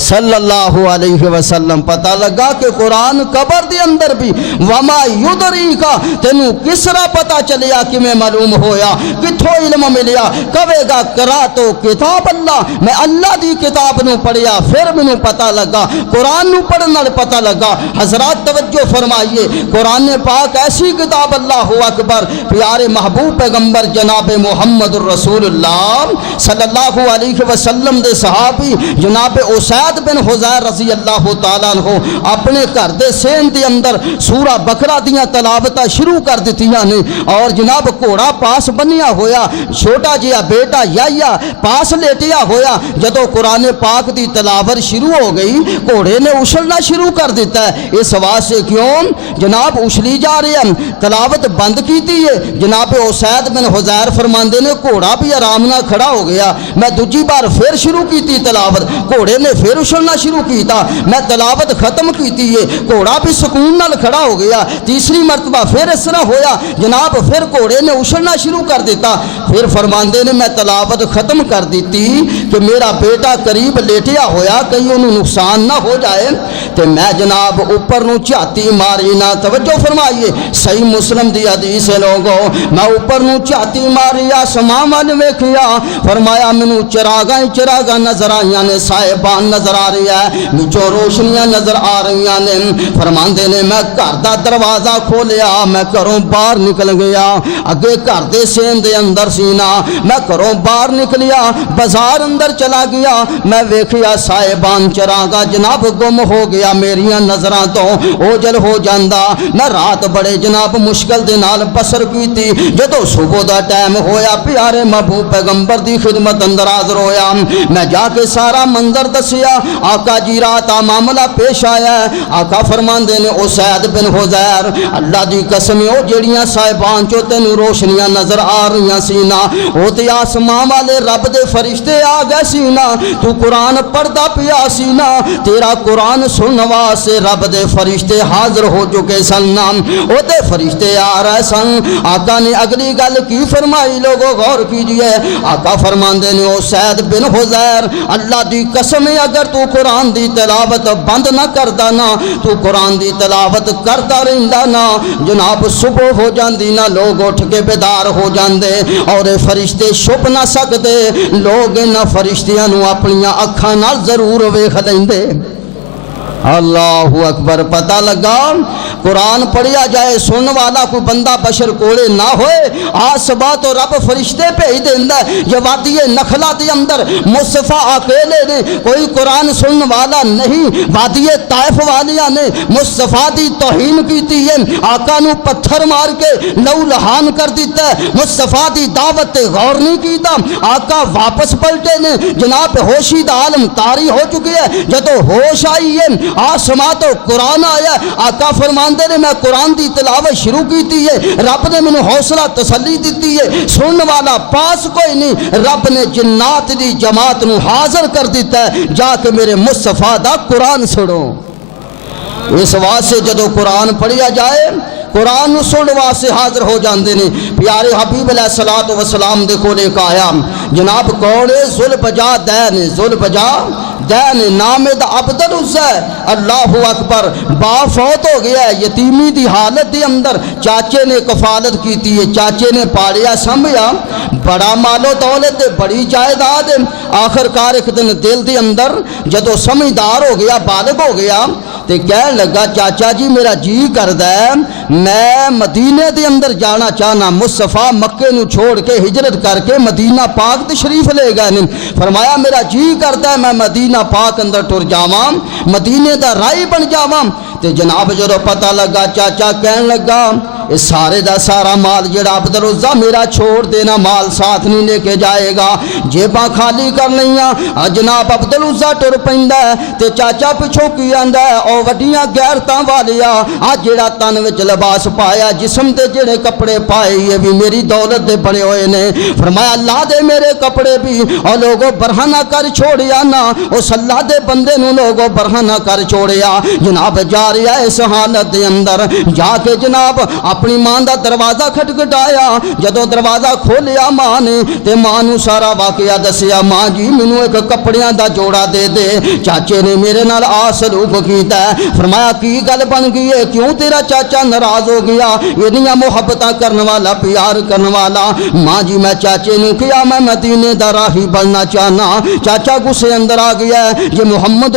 صلی اللہ علیہ وسلم۔ پتہ لگا کہ قرآن قبر دے اندر بھی وما یدریکا، تینوں کس طرح پتہ چلیا کہ میں معلوم ہویا، کتھوں علم ملیا؟ کہے گا قرأت کتاب اللہ، میں اللہ دی کتاب نو پڑھیا، پھر مینوں پتہ لگا، قرآن نو پڑھن نال پتہ لگا۔ حضرات توجہ فرمائیے، قرآن پاک ایسی کتاب، اللہ اکبر، پیارے محبوب پیغمبر جناب محمد الرسول اللہ صلی اللہ علیہ وسلم دے صحابی جناب اسید اسید بن حزیر رضی اللہ تعالیٰ عنہ اپنے گھر دے سین دے اندر سورہ بقرہ دیاں تلاوتاں شروع کر دتیاں نے اور جناب گھوڑا پاس بنیا ہویا چھوٹا جہا بیٹا یا پاس لیٹیا ہویا جدو قرآن پاک دی تلاوت شروع ہو گئی گھوڑے نے اچھلنا شروع کر دیتا ہے اس واسطے کیوں جناب اچھلی جا رہے ہیں تلاوت بند کیتی ہے جناب اسید بن حزیر فرماندے نے گھوڑا بھی آرام نہ کھڑا ہو گیا میں دوجی بار پھر شروع کیتی تلاوت گھوڑے نے پھر اچھلنا شروع کیتا میں تلاوت ختم کیتی ہے گھوڑا بھی سکون نال کھڑا ہو گیا تیسری مرتبہ پھر اس طرح ہویا جناب پھر گھوڑے نے اچھلنا شروع کر دیتا پھر فرماندے نے میں تلاوت ختم کر دیتی کہ میرا بیٹا قریب لیٹیا ہویا کہیں انہوں نقصان نہ ہو جائے تو میں جناب اوپر نو چاتی ماری نہ توجہ فرمائیے صحیح مسلم دی حدیث ہے لوگوں میں اوپر نو چاتی ماری آسمان وال ویکھیا فرمایا مینوں چراغاں نظر آئیاں نے صاحبان نظر آ رہی ہے وچوں روشنیاں نظر آ رہی نے فرماندے نے میں گھر دا دروازہ کھولیا میں گھروں باہر نکل گیا اگے گھر دے سین دے اندر سینا میں گھروں باہر نکلیا بازار اندر چلا گیا میں ویکھیا صاحبان چراغا جناب گم ہو گیا میریاں نظراں تو اوجل ہو جاندا میں رات بڑے جناب مشکل دے نال بسر کیتی جدو صبح دا ٹائم ہویا پیارے محبوب پیغمبر دی خدمت اندر حاضر ہویا میں جا کے سارا منظر دسیا آقا جی رات معاملہ پیش آیا ہے آقا فرماندے نے اسید بن حزیر اللہ دی قسم او جڑیاں صاحبان چو تینوں روشنیاں نظر آ رہیاں سینا او تے آسمان والے رب دے فرشتے آ گئے سینا تو قرآن پڑھدا پیا سینا تیرا قرآن سنن واسطے رب دے فرشتے حاضر ہو چکے سن او تے فرشتے آ رہے سن آقا نے اگلی گل کی فرمائی لوگوں غور کیجئے آقا فرماندے نے اسید بن حزیر اللہ دی قسم اگر تو قرآن دی تلاوت بند نہ کردا نا تو قرآن دی تلاوت کرتا رہندا نا جناب صبح ہو جاندی نا لوگ اٹھ کے بیدار ہو جاندے اور فرشتے چھپ نہ سکتے لوگ نہ فرشتیاں نو اپنیاں اکھاں نال ضرور ویکھ لیندے اللہ اکبر پتہ لگا قرآن پڑھیا جائے سننے والا کوئی بندہ بشر کولے نہ ہوئے آسبا تو رب فرشتے بھیج دیندا ہے یہ وادی نخلا دے اندر مصطفیٰ اکیلے نے کوئی قرآن سننے والا نہیں وادی طائف والیاں نے مصطفیٰ دی توہین کیتی ہے آقا نو پتھر مار کے لو لہان کر دیتا ہے مصطفیٰ دی دعوت تے غور نہیں کیتا آقا واپس پلٹے نے جناب ہوشی دا عالم طاری ہو چکے ہے جدو ہوش آئی ہے آسمان تو قرآن آیا آقا فرماندے نے میں قرآن دی تلاوت شروع کیتی ہے رب نے مینوں حوصلہ تسلی دیتی ہے سننے والا پاس کوئی نہیں رب نے جنات دی جماعت نو حاضر کر دیتا ہے جا کے میرے مصطفیٰ دا قرآن سنو اس واسطے جدو قرآن پڑھیا جائے قرآن نو سن واسطے حاضر ہو جاندے نے پیارے حبیب علیہ الصلوۃ والسلام دے کول ایک آیا جناب کون ذوالبجا دین ذوالبجا دین نام دا عبد العزا اللہ اکبر با فوت ہو گیا ہے یتیمی دی حالت دے اندر چاچے نے کفالت کیتی ہے چاچے نے پالیا سنبھیا بڑا مال و دولت بڑی جائیداد آخر کار ایک دن دل دے اندر جدو سمجھدار ہو گیا بالغ ہو گیا تے کہنے لگا چاچا جی میرا جی کردا ہے میں مدینے دے اندر جانا چاہنا مصطفیٰ مکے نو چھوڑ کے ہجرت کر کے مدینہ پاک تشریف لے گئے فرمایا میرا جی کرتا ہے میں مدینہ پاک اندر ٹر جاواں مدینے دا رائی بن جاواں تے جناب جدو پتہ لگا چاچا کہنے لگا اس سارے دا سارا مال جڑا عبد العزا میرا چھوڑ دینا مال ساتھ نہیں لے کے جائے گا جیباں خالی کر لیاں جناب عبد العزا ٹر پیندا ہے تے چاچا پچھوں کی آندا ہے او وڈیاں غیرتاں والیا جڑا تن وچ لباس پایا جسم تے جڑے کپڑے پائے یہ بھی میری دولت دے بنے ہوئے نے فرمایا اللہ دے میرے کپڑے بھی او لوگوں برہنہ کر چھوڑیا نا اس اللہ دے بندے نو لوگوں برہنہ کر چھوڑیا جناب جا رہا ہے اس حالت دے اندر جا کے جناب اپنی ماں دا دروازہ کھٹکھٹایا جدو دروازہ کھولیا ماں نے تے ماں نو سارا واقعہ دسیا ماں جی مینوں ایک کپڑیاں دا جوڑا دے دے چاچے نے میرے نال سلوک کیتا ہے فرمایا کی گل بن گئی ہے کیوں تیرا چاچا ناراض ہو گیا اتنیاں محبتاں کرنے والا پیار کرنے والا ماں جی میں چاچے نے کیا میں مدینے دا راہی بننا چاہنا چاچا غصے اندر آ گیا ہے یہ محمد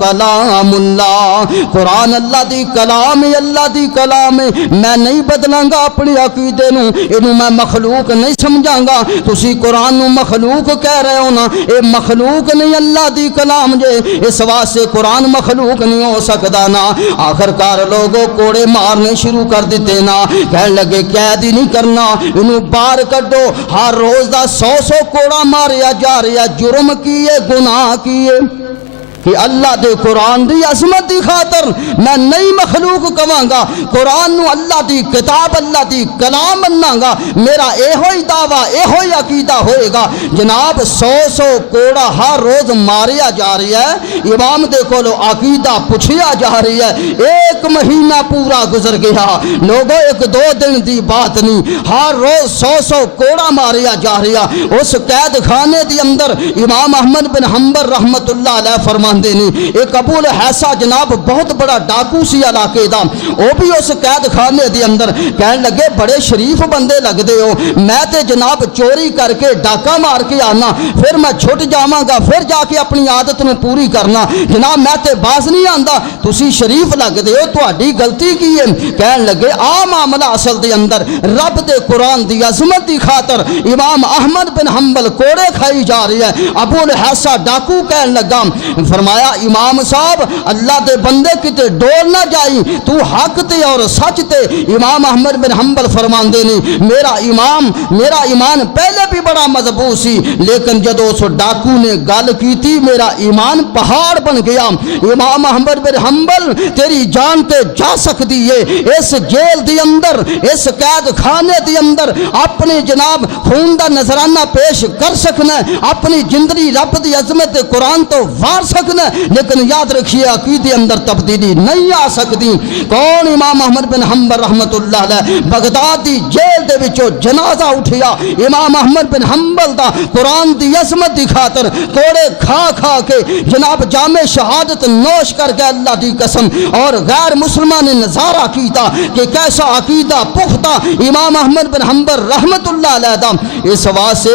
کلام اللہ، قرآن اللہ دی کلام ہے، اللہ دی کلام ہے، میں نہیں بدلاں گا اپنے عقیدے نو، اینو میں مخلوق نہیں سمجھاں گا۔ تسی قرآن نو مخلوق کہہ رہے ہو نا، اے مخلوق نہیں اللہ دی کلام جے، اس واسطے قرآن مخلوق نہیں ہو سکدا نا۔ آخر کار لوگوں کوڑے مارنے شروع کر دیتے نا، کہنے لگے قید ہی نہیں کرنا، انہوں باہر کڈو، ہر روز دا 100 کوڑا ماریا جا رہا، جرم کیے گناہ کیے کہ اللہ دے قرآن دی عظمت دی خاطر میں نئی مخلوق کہاں گا، قرآن نو اللہ دی کتاب اللہ دی کلام مناں گا، میرا اے ہوئی دعویٰ اے ہوئی عقیدہ ہوئے گا۔ جناب 100 کوڑا ہر روز ماریا جا رہی ہے، امام دے کولو عقیدہ پوچھیا جا رہی ہے، 1 مہینہ پورا گزر گیا، لوگوں 1-2 دن دی بات نہیں، ہر روز 100 کوڑا ماریا جا رہا۔ اس قید خانے دی اندر امام احمد بن حنبل رحمت اللہ علیہ فرمان نہیں، ایک ابو الحیسہ جناب بہت بڑا ڈاکو سی علاقے دا، وہ بھی اس قید خانے دی اندر کہنے لگے بڑے شریف بندے لگ دے ہو، میں تے جناب چوری کر کے ڈاکہ مار کے آنا، پھر میں چھٹ جاواں گا، پھر جا کے اپنی عادت نو پوری کرنا، جناب میں تے باز نہیں آندا، تسی شریف لگ دے ہو، تہاڈی غلطی کی ہے؟ کہنے لگے آ معاملہ اصل دے اندر رب دے قرآن دی عظمت دی خاطر امام احمد بن حنبل کوڑے کھائی جا رہی ہے۔ ابو الحیسہ ڈاکو کہنے لگا، فرمایا امام صاحب اللہ دے بندے کتے ڈول نہ جائی، تو حق تے اور سچ تے۔ امام احمد بن حنبل فرماندے نہیں، میرا ایمان پہلے بھی بڑا مضبوط سی، لیکن جدو اس ڈاکو نے گل کی تھی میرا ایمان پہاڑ بن گیا۔ امام احمد بن حنبل تیری جان تے جا سکتی ہے، اس جیل دی اندر اس قید خانے دی اندر اپنے جناب خون دا نذرانہ پیش کر سکنا، اپنی زندگی رب دی عظمت قرآن تو وار سکنا، لیکن یاد رکھیے عقیدے اندر تبدیلی نہیں آ سکتی۔ کون؟ امام احمد بن حنبل رحمت اللہ علیہ بغداد دی جیل دے وچوں جنازہ اٹھیا، امام احمد بن حنبل دا قرآن دی عظمت دی خاطر کوڑے کھا کے جناب جام شہادت نوش کر کے اللہ دی قسم، اور غیر مسلمان نے نظارہ کیتا کہ کیسا عقیدہ پختہ امام احمد بن حنبل رحمت اللہ علیہ دا۔ اس واسطے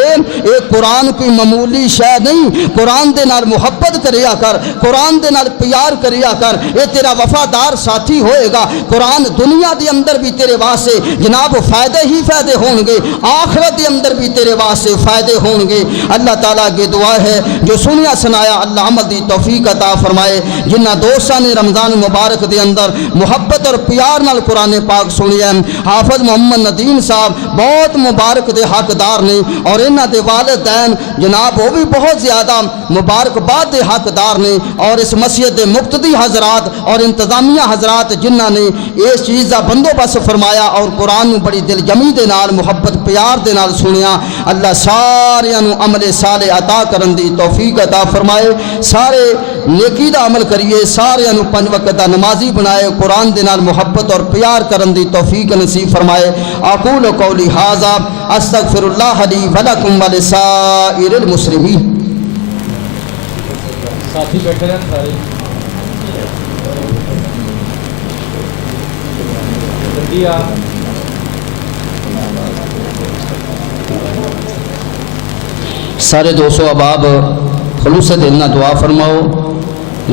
ایک قرآن کوئی معمولی شے نہیں، قرآن دے نال محبت کریا کر، قرآن دے نال پیار کریا کر، اے تیرا وفادار ساتھی ہوئے گا۔ قرآن دنیا دے اندر بھی تیرے واسطے جناب فائدے ہی فائدے ہوں گے، آخرت دے اندر بھی تیرے واسطے فائدے ہوں گے۔ اللہ تعالیٰ کی دعا ہے جو سنیا سنایا اللہ عمل دی توفیق عطا فرمائے۔ جنہ دوستاں نے رمضان مبارک دے اندر محبت اور پیار نال قرآن پاک سنیا، حافظ محمد ندیم صاحب بہت مبارک دے حقدار نے، اور انہاں دے والدین جناب وہ بھی بہت زیادہ مبارکباد دے حقدار نے، اور اس مسجد دے مقتدی حضرات اور انتظامیہ حضرات جنہاں نے اس چیز دا بندوبست فرمایا اور قرآن نو بڑی دل جمی دے نال محبت پیار دے نال سنیا۔ اللہ ساریاں نو عمل صالح عطا کرن دی توفیق عطا فرمائے، سارے نیکی دا عمل کریے، ساریاں نو 5 وقت دا نمازی بنائے، قرآن دے نال محبت اور پیار کرن دی توفیق نصیب فرمائے۔ اقول قولی ھذا استغفر اللہ لی ولکم ولسائر المسلمین۔ ساتھی بیٹھے ہیں سارے سارے دوستو احباب خلوص دل نال دعا فرماؤ،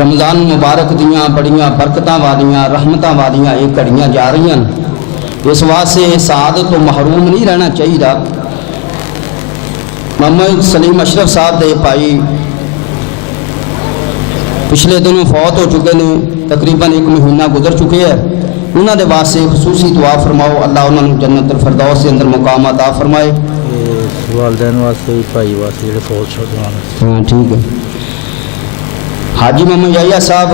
رمضان مبارک دیاں بڑیاں برکتاں والیاں رحمتاں والیاں یہ گھڑیاں جا رہی ہیں، اس واسطے سعادت تو محروم نہیں رہنا چاہیے۔ محمد سلیم اشرف صاحب دے بھائی پچھلے دنوں فوت ہو چکے ہیں، تقریباً 1 مہینہ گزر چکے ہیں، انہوں نے واسطے خصوصی دعا فرماؤ، اللہ انہوں نے جنت الفردوس کے اندر مقام عطا فرمائے۔ والدین واسطے بھائی واسطے جڑے فوت ہو گئے۔ ہاں ٹھیک ہے۔ حاجی محمد یحییٰ صاحب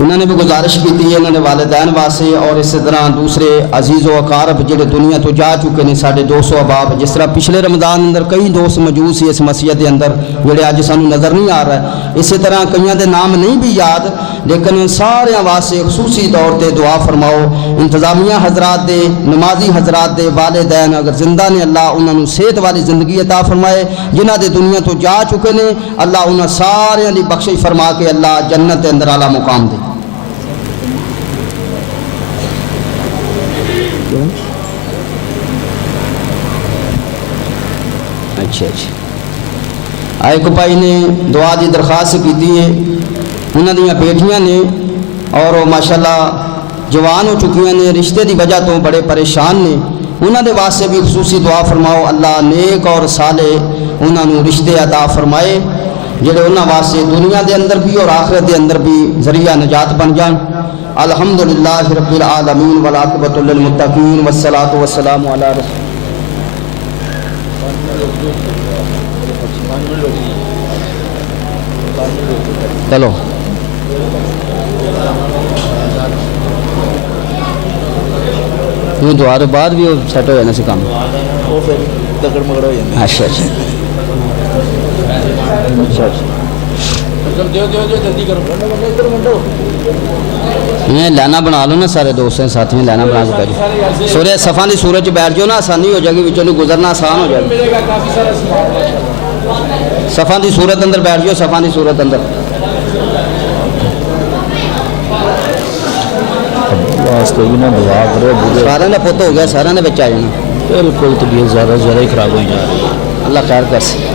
انہوں نے بھی گزارش کی تھی انہوں نے والدین واسطے، اور اس طرح دوسرے عزیز و اقارب جڑے دنیا تو جا چکے ہیں سارے 200 احباب، جس طرح پچھلے رمضان اندر کئی دوست موجود سی اس مسجد کے اندر جڑے اج سانو نظر نہیں آ رہا ہے، اسی طرح کئیاں دے نام نہیں بھی یاد، لیکن سارے واسطے خصوصی طور تے دعا فرماؤ۔ انتظامیہ حضرات دے، نمازی حضرات دے والدین اگر زندہ نے اللہ انہوں نے صحت والی زندگی عطا فرمائے، جنہ دے دنیا تو جا چکے نے اللہ انہوں سارے دی بخشش فرما کے اللہ جنت کے اندر اعلیٰ مقام دے۔ اچھا ایک بھائی نے دعا دی درخواست کی ہے، انہوں دیا بیٹیاں نے اور وہ ماشاءاللہ جوان ہو چکی نے، رشتے دی وجہ تو بڑے پریشان نے، انہوں دے واسطے بھی خصوصی دعا فرماؤ اللہ نیک اور صالح انہوں نے رشتے عطا فرمائے جڑے انہوں واسطے دنیا دے اندر بھی اور آخرت دے اندر بھی ذریعہ نجات بن جان۔ الحمدللہ رب العالمین والعاقبۃ للمتقین والصلاۃ والسلام علی رسول۔ چلو دعا تو بعد بھی سیٹ ہو جانا سی کام، اچھا اچھا یہ لینا بنا لو نا سارے دوست ہیں ساتھی لینا بنا کے بیٹھو، سورہ صفاں دی سورج چ بیٹھ جاؤ نا، آسانی ہو جائے گی، بچوں گزرنا آسان ہو جائے گا۔ صفاں دی سورت اندر بیٹھ جاؤ، صفاں دی سورت اندر۔ سارے نے پوت ہو گیا، سارے نے بچہ آ جانا، بالکل طبیعت زیادہ ہی خراب ہو جا رہی ہے۔ اللہ خیر کر سے۔